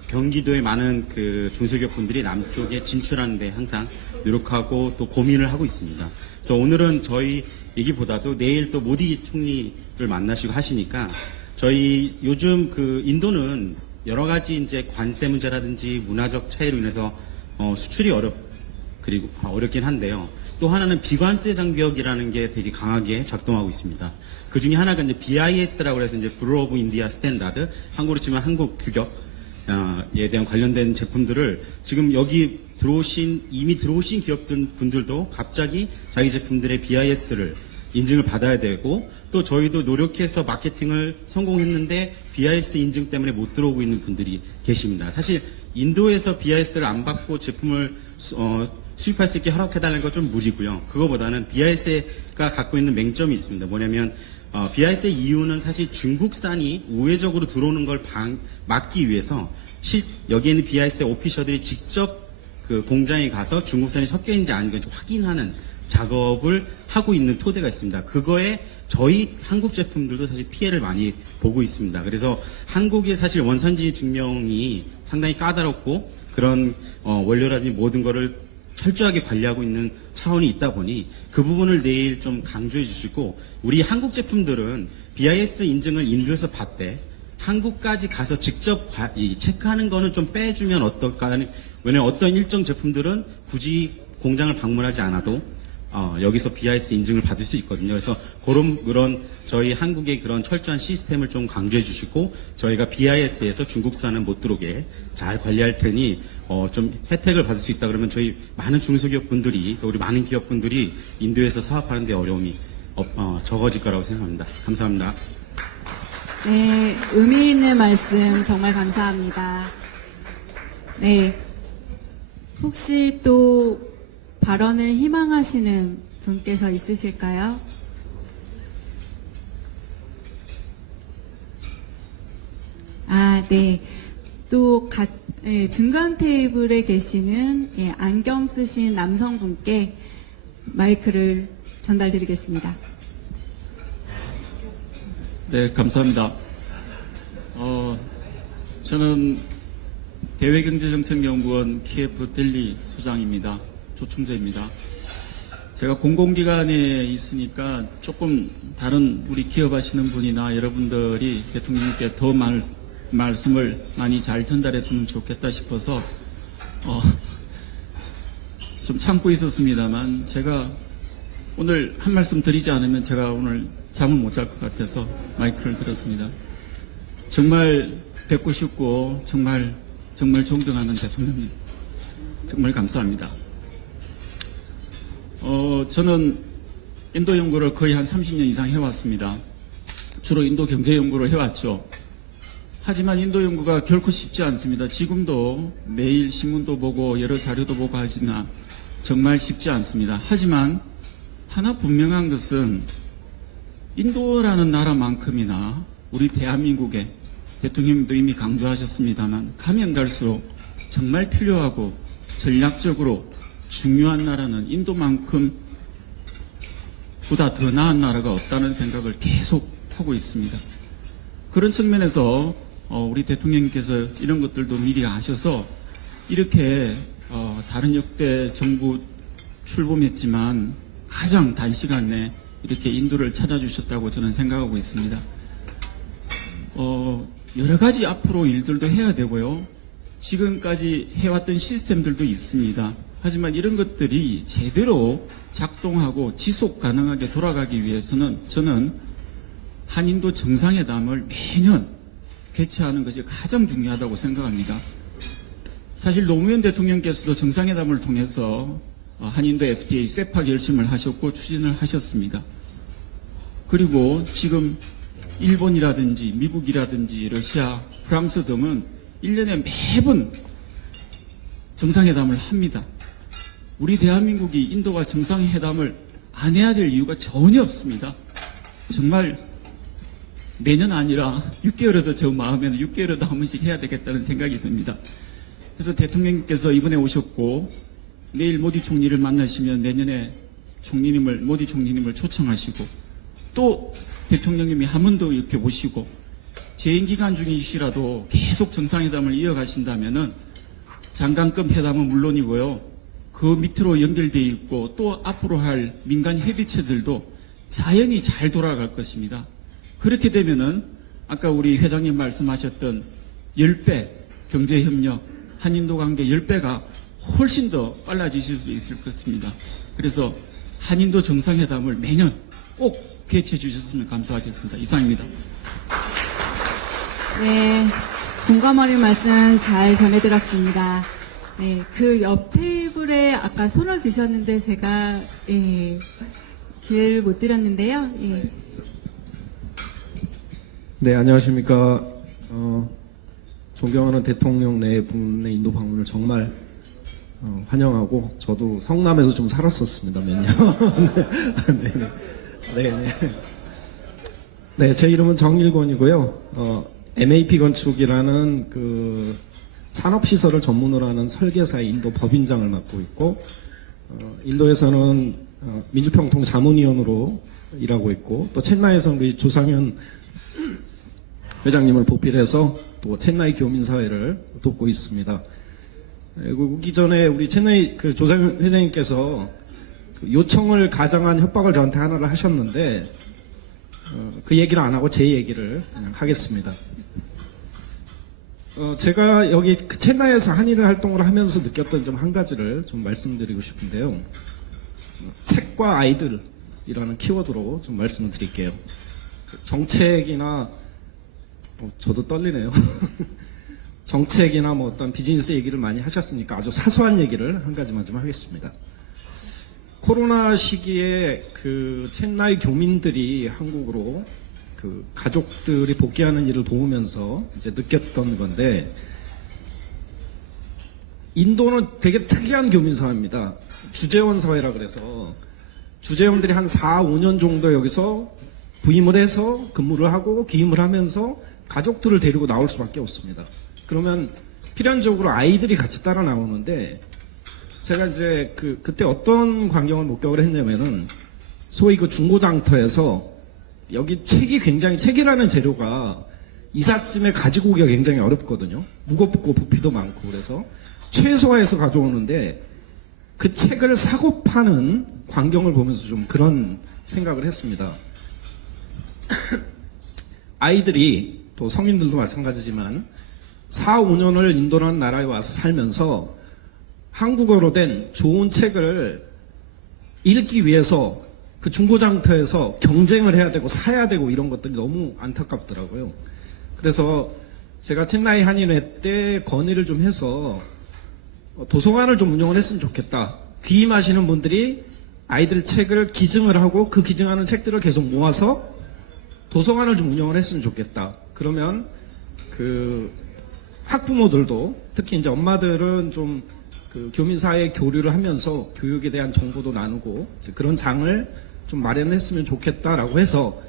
경기도의 많은 그 중소기업분들이 남쪽에 진출하는데 항상 노력하고 또 고민을 하고 있습니다. 그래서 오늘은 저희 얘기보다도 내일 또 모디 총리를 만나시고 하시니까 저희 요즘 그 인도는 여러 가지 이제 관세 문제라든지 문화적 차이로 인해서 수출이 그리고 어렵긴 한데요. 또 하나는 비관세 장벽이라는 게 되게 강하게 작동하고 있습니다. 그 중에 하나가 이제 BIS라고 해서 이제 브로 오브 인디아 스탠다드, 한국으로 치면 한국 규격에 대한 관련된 제품들을 지금 여기 이미 들어오신 기업분들도 갑자기 자기 제품들의 BIS를 인증을 받아야 되고, 또 저희도 노력해서 마케팅을 성공했는데 BIS 인증 때문에 못 들어오고 있는 분들이 계십니다. 사실 인도에서 BIS를 안 받고 제품을 수입할 수 있게 허락해달라는 건 좀 무리고요. 그거보다는 BIS가 갖고 있는 맹점이 있습니다. 뭐냐면 BIS의 이유는 사실 중국산이 우회적으로 들어오는 걸 막기 위해서 여기에 있는 BIS의 오피셔들이 직접 그 공장에 가서 중국산이 섞여 있는지 아닌지 확인하는 작업을 하고 있는 토대가 있습니다. 그거에 저희 한국 제품들도 사실 피해를 많이 보고 있습니다. 그래서 한국의 사실 원산지 증명이 상당히 까다롭고 그런 원료라든지 모든 거를 철저하게 관리하고 있는 차원이 있다 보니 그 부분을 내일 좀 강조해 주시고, 우리 한국 제품들은 BIS 인증을 인도에서 받되 한국까지 가서 직접 체크하는 거는 좀 빼주면 어떨까 하는, 왜냐하면 어떤 일정 제품들은 굳이 공장을 방문하지 않아도 여기서 BIS 인증을 받을 수 있거든요. 그래서 그런 저희 한국의 그런 철저한 시스템을 좀 강조해 주시고, 저희가 BIS에서 중국산은 못 들어오게 잘 관리할 테니 좀 혜택을 받을 수 있다 그러면 저희 많은 중소기업 분들이, 또 우리 많은 기업 분들이 인도에서 사업하는 데 어려움이 적어질 거라고 생각합니다. 감사합니다. 네, 의미 있는 말씀 정말 감사합니다. 네, 혹시 또 발언을 희망하시는 분께서 있으실까요? 네. 또 중간 테이블에 계시는 안경 쓰신 남성분께 마이크를 전달드리겠습니다. 네, 감사합니다. 저는 대외경제정책연구원 KF 델리 수장입니다. 조충재입니다. 제가 공공기관에 있으니까 조금 다른 우리 기업하시는 분이나 여러분들이 대통령님께 더 말씀을 많이 잘 전달했으면 좋겠다 싶어서 좀 참고 있었습니다만, 제가 오늘 한 말씀 드리지 않으면 제가 오늘 잠을 못 잘 것 같아서 마이크를 들었습니다. 정말 뵙고 싶고 정말 존경하는 대통령님, 정말 감사합니다. 저는 인도 연구를 거의 한 30년 이상 해왔습니다. 주로 인도 경제 연구를 해왔죠. 하지만 인도 연구가 결코 쉽지 않습니다. 지금도 매일 신문도 보고 여러 자료도 보고 하지만 정말 쉽지 않습니다. 하지만 하나 분명한 것은 인도라는 나라만큼이나 우리 대한민국에, 대통령님도 이미 강조하셨습니다만, 가면 갈수록 정말 필요하고 전략적으로 중요한 나라는 인도만큼 보다 더 나은 나라가 없다는 생각을 계속 하고 있습니다. 그런 측면에서 우리 대통령님께서 이런 것들도 미리 아셔서 이렇게 다른 역대 정부 출범했지만 가장 단시간 내에 이렇게 인도를 찾아주셨다고 저는 생각하고 있습니다. 여러 가지 앞으로 일들도 해야 되고요. 지금까지 해왔던 시스템들도 있습니다. 하지만 이런 것들이 제대로 작동하고 지속 가능하게 돌아가기 위해서는 저는 한인도 정상회담을 매년 개최하는 것이 가장 중요하다고 생각합니다. 사실 노무현 대통령께서도 정상회담을 통해서 한인도 FTA, 세파 결심을 하셨고 추진을 하셨습니다. 그리고 지금 일본이라든지 미국이라든지 러시아, 프랑스 등은 1년에 매번 정상회담을 합니다. 우리 대한민국이 인도와 정상회담을 안 해야 될 이유가 전혀 없습니다. 정말 매년 아니라 6개월에도 저 마음에는 6개월에도 한 번씩 해야 되겠다는 생각이 듭니다. 그래서 대통령님께서 이번에 오셨고 내일 모디 총리를 만나시면 내년에 모디 총리님을 초청하시고 또 대통령님이 한 번 더 이렇게 오시고 재임 기간 중이시라도 계속 정상회담을 이어가신다면은 장관급 회담은 물론이고요. 그 밑으로 연결되어 있고 또 앞으로 할 민간 협의체들도 자연히 잘 돌아갈 것입니다. 그렇게 되면은 아까 우리 회장님 말씀하셨던 10배 경제협력, 한인도 관계 10배가 훨씬 더 빨라지실 수 있을 것입니다. 그래서 한인도 정상회담을 매년 꼭 개최해 주셨으면 감사하겠습니다. 이상입니다. 네, 공감 어린 말씀 잘 전해드렸습니다. 네, 그 옆 테이블에 아까 손을 드셨는데 제가 기회를 못 드렸는데요. 예. 네, 안녕하십니까. 존경하는 대통령 네 분의 인도 방문을 정말 환영하고, 저도 성남에서 좀 살았었습니다, 몇 년. 네. 네, 제 이름은 정일권이고요. MAP 건축이라는 그 산업시설을 전문으로 하는 설계사의 인도 법인장을 맡고 있고, 인도에서는 민주평통 자문위원으로 일하고 있고, 또 첸나이에서는 우리 조상현 회장님을 보필해서 또 첸나이 교민사회를 돕고 있습니다. 오기 전에 우리 첸나이 그 조상현 회장님께서 그 요청을 가장한 협박을 저한테 하나를 하셨는데, 그 얘기를 안 하고 제 얘기를 그냥 하겠습니다. 제가 여기 그 첸나이에서 한일 활동을 하면서 느꼈던 좀 한 가지를 좀 말씀드리고 싶은데요. 책과 아이들이라는 키워드로 좀 말씀을 드릴게요. 정책이나 저도 떨리네요. 정책이나 뭐 어떤 비즈니스 얘기를 많이 하셨으니까 아주 사소한 얘기를 한 가지만 좀 하겠습니다. 코로나 시기에 그 첸나이 교민들이 한국으로 그 가족들이 복귀하는 일을 도우면서 이제 느꼈던 건데, 인도는 되게 특이한 교민사회입니다. 주재원 사회라 그래서 주재원들이 한 4, 5년 정도 여기서 부임을 해서 근무를 하고 기임을 하면서 가족들을 데리고 나올 수밖에 없습니다. 그러면 필연적으로 아이들이 같이 따라 나오는데, 제가 이제 그때 어떤 광경을 목격을 했냐면은, 소위 그 중고장터에서 여기 책이라는 재료가 이삿짐에 가지고 오기가 굉장히 어렵거든요. 무겁고 부피도 많고, 그래서 최소화해서 가져오는데 그 책을 사고 파는 광경을 보면서 좀 그런 생각을 했습니다. 아이들이, 또 성인들도 마찬가지지만 4, 5년을 인도라는 나라에 와서 살면서 한국어로 된 좋은 책을 읽기 위해서 그 중고장터에서 경쟁을 해야 되고 사야 되고 이런 것들이 너무 안타깝더라고요. 그래서 제가 첸나이 한인회 때 건의를 좀 해서 도서관을 좀 운영을 했으면 좋겠다. 귀임하시는 분들이 아이들 책을 기증을 하고 그 기증하는 책들을 계속 모아서 도서관을 좀 운영을 했으면 좋겠다. 그러면 그 학부모들도, 특히 이제 엄마들은 좀 그 교민사회 교류를 하면서 교육에 대한 정보도 나누고 그런 장을 좀 마련을 했으면 좋겠다라고 해서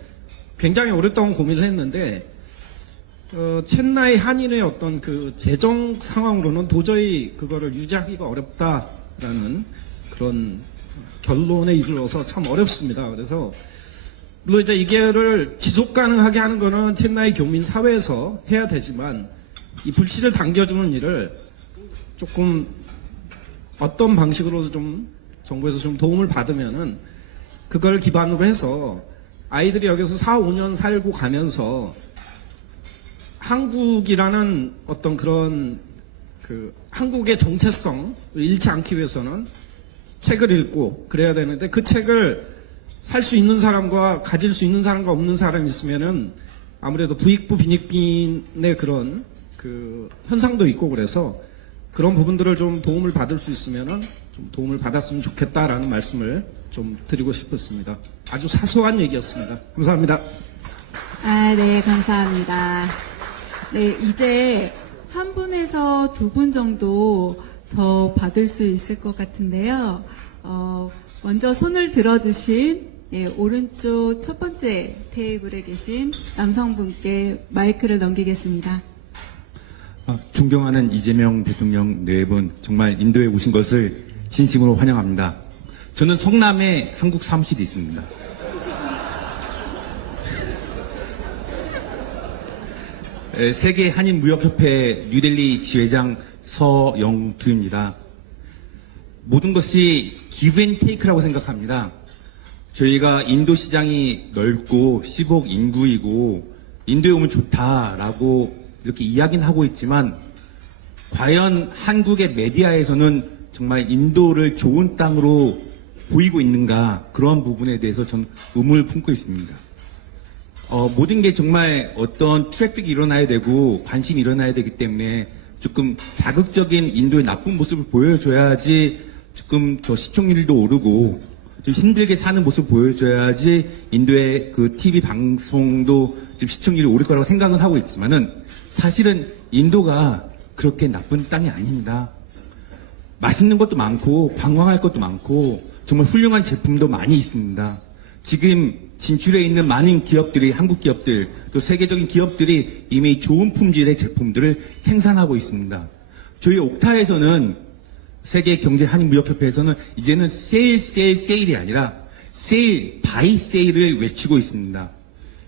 굉장히 오랫동안 고민을 했는데, 첸나이 한인의 어떤 그 재정 상황으로는 도저히 그거를 유지하기가 어렵다라는 그런 결론에 이르러서 참 어렵습니다. 그래서 물론 이제 이게를 지속 가능하게 하는 거는 첸나이 교민 사회에서 해야 되지만, 이 불씨를 당겨주는 일을 조금 어떤 방식으로도 좀 정부에서 좀 도움을 받으면은 그걸 기반으로 해서 아이들이 여기서 4, 5년 살고 가면서 한국이라는 어떤 그런 그 한국의 정체성을 잃지 않기 위해서는 책을 읽고 그래야 되는데, 그 책을 살 수 있는 사람과 가질 수 있는 사람과 없는 사람이 있으면은 아무래도 부익부 빈익빈의 그런 그 현상도 있고, 그래서 그런 부분들을 좀 도움을 받을 수 있으면은 좀 도움을 받았으면 좋겠다라는 말씀을 좀 드리고 싶었습니다. 아주 사소한 얘기였습니다. 감사합니다. 네, 감사합니다. 네, 이제 한 분에서 두 분 정도 더 받을 수 있을 것 같은데요. 먼저 손을 들어주신 오른쪽 첫 번째 테이블에 계신 남성분께 마이크를 넘기겠습니다. 존경하는 이재명 대통령 네 분, 정말 인도에 오신 것을 진심으로 환영합니다. 저는 성남에 한국 사무실이 있습니다. 세계 한인무역협회 뉴델리 지회장 서영두입니다. 모든 것이 기브 앤 테이크라고 생각합니다. 저희가 인도 시장이 넓고 10억 인구이고 인도에 오면 좋다라고 이렇게 이야기는 하고 있지만 과연 한국의 메디아에서는 정말 인도를 좋은 땅으로 보이고 있는가, 그런 부분에 대해서 전 의문을 품고 있습니다. 모든 게 정말 어떤 트래픽이 일어나야 되고 관심이 일어나야 되기 때문에 조금 자극적인 인도의 나쁜 모습을 보여줘야지 조금 더 시청률도 오르고 좀 힘들게 사는 모습을 보여줘야지 인도의 그 TV 방송도 좀 시청률이 오를 거라고 생각은 하고 있지만은 사실은 인도가 그렇게 나쁜 땅이 아닙니다. 맛있는 것도 많고 관광할 것도 많고 정말 훌륭한 제품도 많이 있습니다. 지금 진출해 있는 많은 기업들이, 한국 기업들 또 세계적인 기업들이 이미 좋은 품질의 제품들을 생산하고 있습니다. 저희 옥타에서는 세계 경제 한인무역협회에서는 이제는 세일이 아니라 세일 바이 세일을 외치고 있습니다.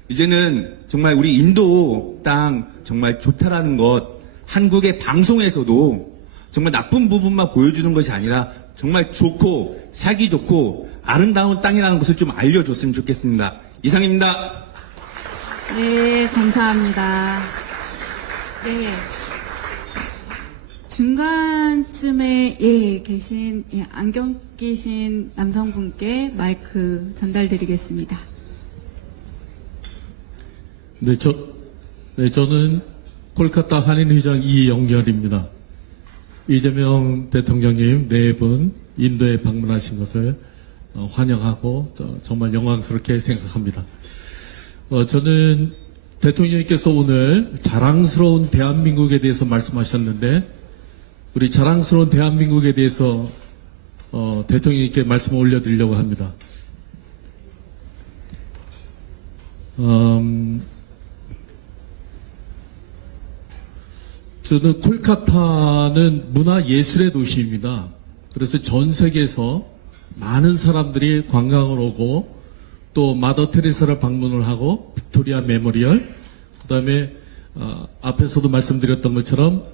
이제는 정말 우리 인도 땅 정말 좋다라는 것, 한국의 방송에서도 정말 나쁜 부분만 보여주는 것이 아니라 정말 좋고 살기 좋고 아름다운 땅이라는 것을 좀 알려줬으면 좋겠습니다. 이상입니다. 네, 감사합니다. 네. 중간쯤에 계신 안경 끼신 남성분께 마이크 전달드리겠습니다. 저는 콜카타 한인회장 이영렬입니다. 이재명 대통령님 네 분 인도에 방문하신 것을 환영하고 정말 영광스럽게 생각합니다. 저는 대통령님께서 오늘 자랑스러운 대한민국에 대해서 말씀하셨는데 우리 자랑스러운 대한민국에 대해서 대통령님께 말씀을 올려드리려고 합니다. 저는 콜카타는 문화예술의 도시입니다. 그래서 전 세계에서 많은 사람들이 관광을 오고 또 마더 테레사를 방문을 하고 빅토리아 메모리얼, 그다음에 앞에서도 말씀드렸던 것처럼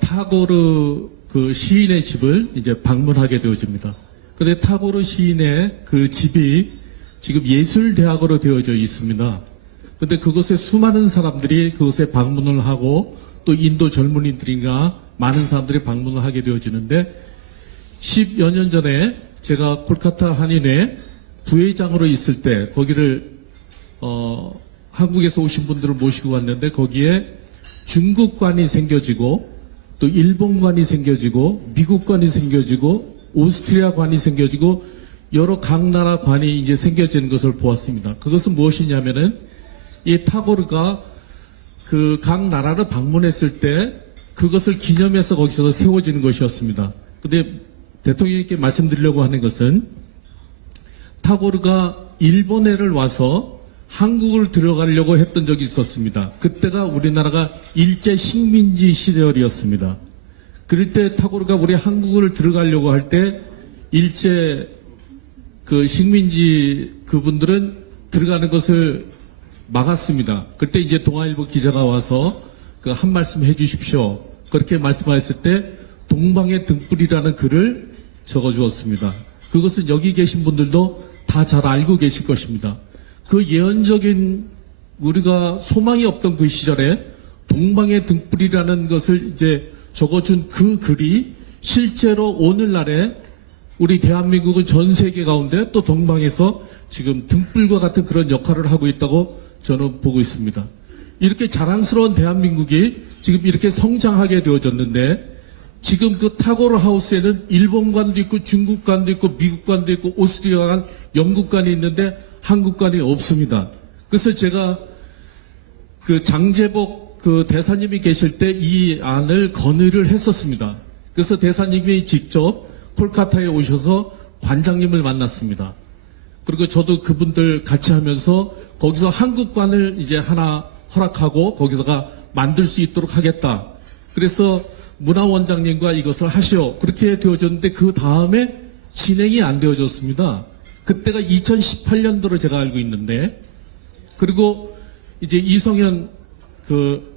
타고르 그 시인의 집을 이제 방문하게 되어집니다. 그런데 타고르 시인의 그 집이 지금 예술대학으로 되어져 있습니다. 그런데 그곳에 수많은 사람들이 그곳에 방문을 하고 또 인도 젊은이들이나 많은 사람들이 방문을 하게 되어지는데 10여 년 전에 제가 콜카타 한인회 부회장으로 있을 때 거기를 한국에서 오신 분들을 모시고 왔는데 거기에 중국관이 생겨지고 또 일본관이 생겨지고 미국관이 생겨지고 오스트리아관이 생겨지고 여러 각 나라 관이 이제 생겨지는 것을 보았습니다. 그것은 무엇이냐면은 이 타고르가 그 각 나라를 방문했을 때 그것을 기념해서 거기서 세워지는 것이었습니다. 근데 대통령님께 말씀드리려고 하는 것은 타고르가 일본에를 와서 한국을 들어가려고 했던 적이 있었습니다. 그때가 우리나라가 일제 식민지 시절이었습니다. 그럴 때 타고르가 우리 한국을 들어가려고 할 때 일제 그 식민지 그분들은 들어가는 것을 막았습니다. 그때 이제 동아일보 기자가 와서 그 한 말씀 해주십시오. 그렇게 말씀하셨을 때 동방의 등불이라는 글을 적어주었습니다. 그것은 여기 계신 분들도 다 잘 알고 계실 것입니다. 그 예언적인 우리가 소망이 없던 그 시절에 동방의 등불이라는 것을 이제 적어준 그 글이 실제로 오늘날에 우리 대한민국은 전 세계 가운데 또 동방에서 지금 등불과 같은 그런 역할을 하고 있다고 저는 보고 있습니다. 이렇게 자랑스러운 대한민국이 지금 이렇게 성장하게 되어졌는데 지금 그 타고르 하우스에는 일본관도 있고 중국관도 있고 미국관도 있고 오스트리아관, 영국관이 있는데 한국관이 없습니다. 그래서 제가 그 장제복 그 대사님이 계실 때 이 안을 건의를 했었습니다. 그래서 대사님이 직접 콜카타에 오셔서 관장님을 만났습니다. 그리고 저도 그분들 같이 하면서 거기서 한국관을 이제 하나 허락하고 거기서가 만들 수 있도록 하겠다. 그래서 문화원장님과 이것을 하시오. 그렇게 되어졌는데 그 다음에 진행이 안 되어졌습니다. 그때가 2018년도로 제가 알고 있는데 그리고 이제 이성현 그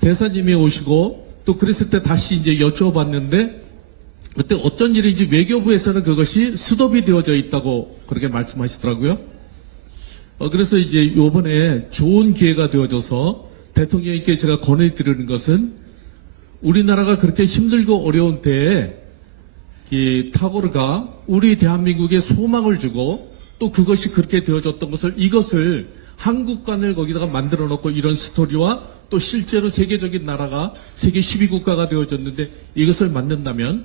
대사님이 오시고 또 그랬을 때 다시 이제 여쭤봤는데 그때 어쩐 일인지 외교부에서는 그것이 스톱이 되어져 있다고 그렇게 말씀하시더라고요. 그래서 이제 요번에 좋은 기회가 되어져서 대통령님께 제가 권해드리는 것은 우리나라가 그렇게 힘들고 어려운 때에 이 타고르가 우리 대한민국에 소망을 주고 또 그것이 그렇게 되어졌던 것을 이것을 한국관을 거기다가 만들어 놓고 이런 스토리와 또 실제로 세계적인 나라가 세계 12국가가 되어졌는데 이것을 만든다면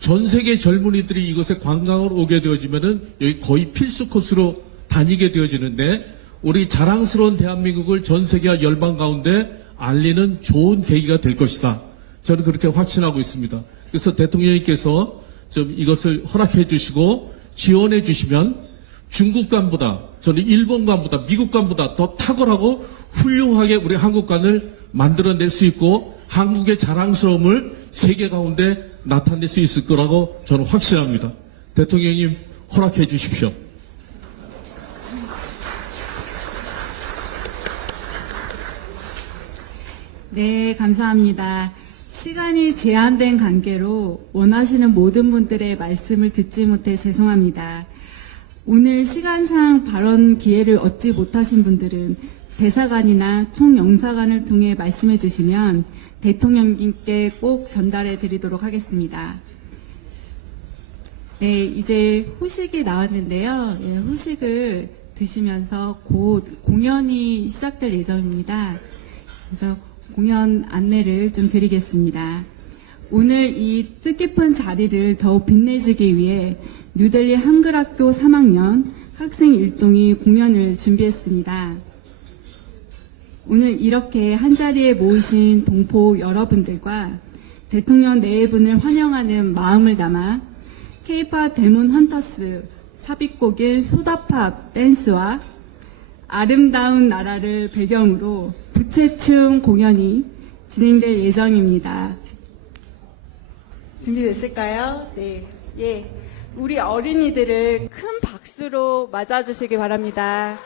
전 세계 젊은이들이 이곳에 관광을 오게 되어지면은 여기 거의 필수 코스로 다니게 되어지는데 우리 자랑스러운 대한민국을 전 세계와 열방 가운데 알리는 좋은 계기가 될 것이다. 저는 그렇게 확신하고 있습니다. 그래서 대통령님께서 좀 이것을 허락해 주시고 지원해 주시면 중국관보다 저는 일본관보다 미국관보다 더 탁월하고 훌륭하게 우리 한국관을 만들어낼 수 있고 한국의 자랑스러움을 세계 가운데 나타낼 수 있을 거라고 저는 확신합니다. 대통령님 허락해 주십시오. 네, 감사합니다. 시간이 제한된 관계로 원하시는 모든 분들의 말씀을 듣지 못해 죄송합니다. 오늘 시간상 발언 기회를 얻지 못하신 분들은 대사관이나 총영사관을 통해 말씀해 주시면 대통령님께 꼭 전달해 드리도록 하겠습니다. 네, 이제 후식이 나왔는데요. 네, 후식을 드시면서 곧 공연이 시작될 예정입니다. 그래서 공연 안내를 좀 드리겠습니다. 오늘 이 뜻깊은 자리를 더욱 빛내주기 위해 뉴델리 한글학교 3학년 학생 일동이 공연을 준비했습니다. 오늘 이렇게 한자리에 모이신 동포 여러분들과 대통령 네 분을 환영하는 마음을 담아 K-팝 데몬 헌터스 삽입곡인 소다팝 댄스와 아름다운 나라를 배경으로 부채춤 공연이 진행될 예정입니다. 준비됐을까요? 네. 예. 우리 어린이들을 큰 박수로 맞아주시기 바랍니다.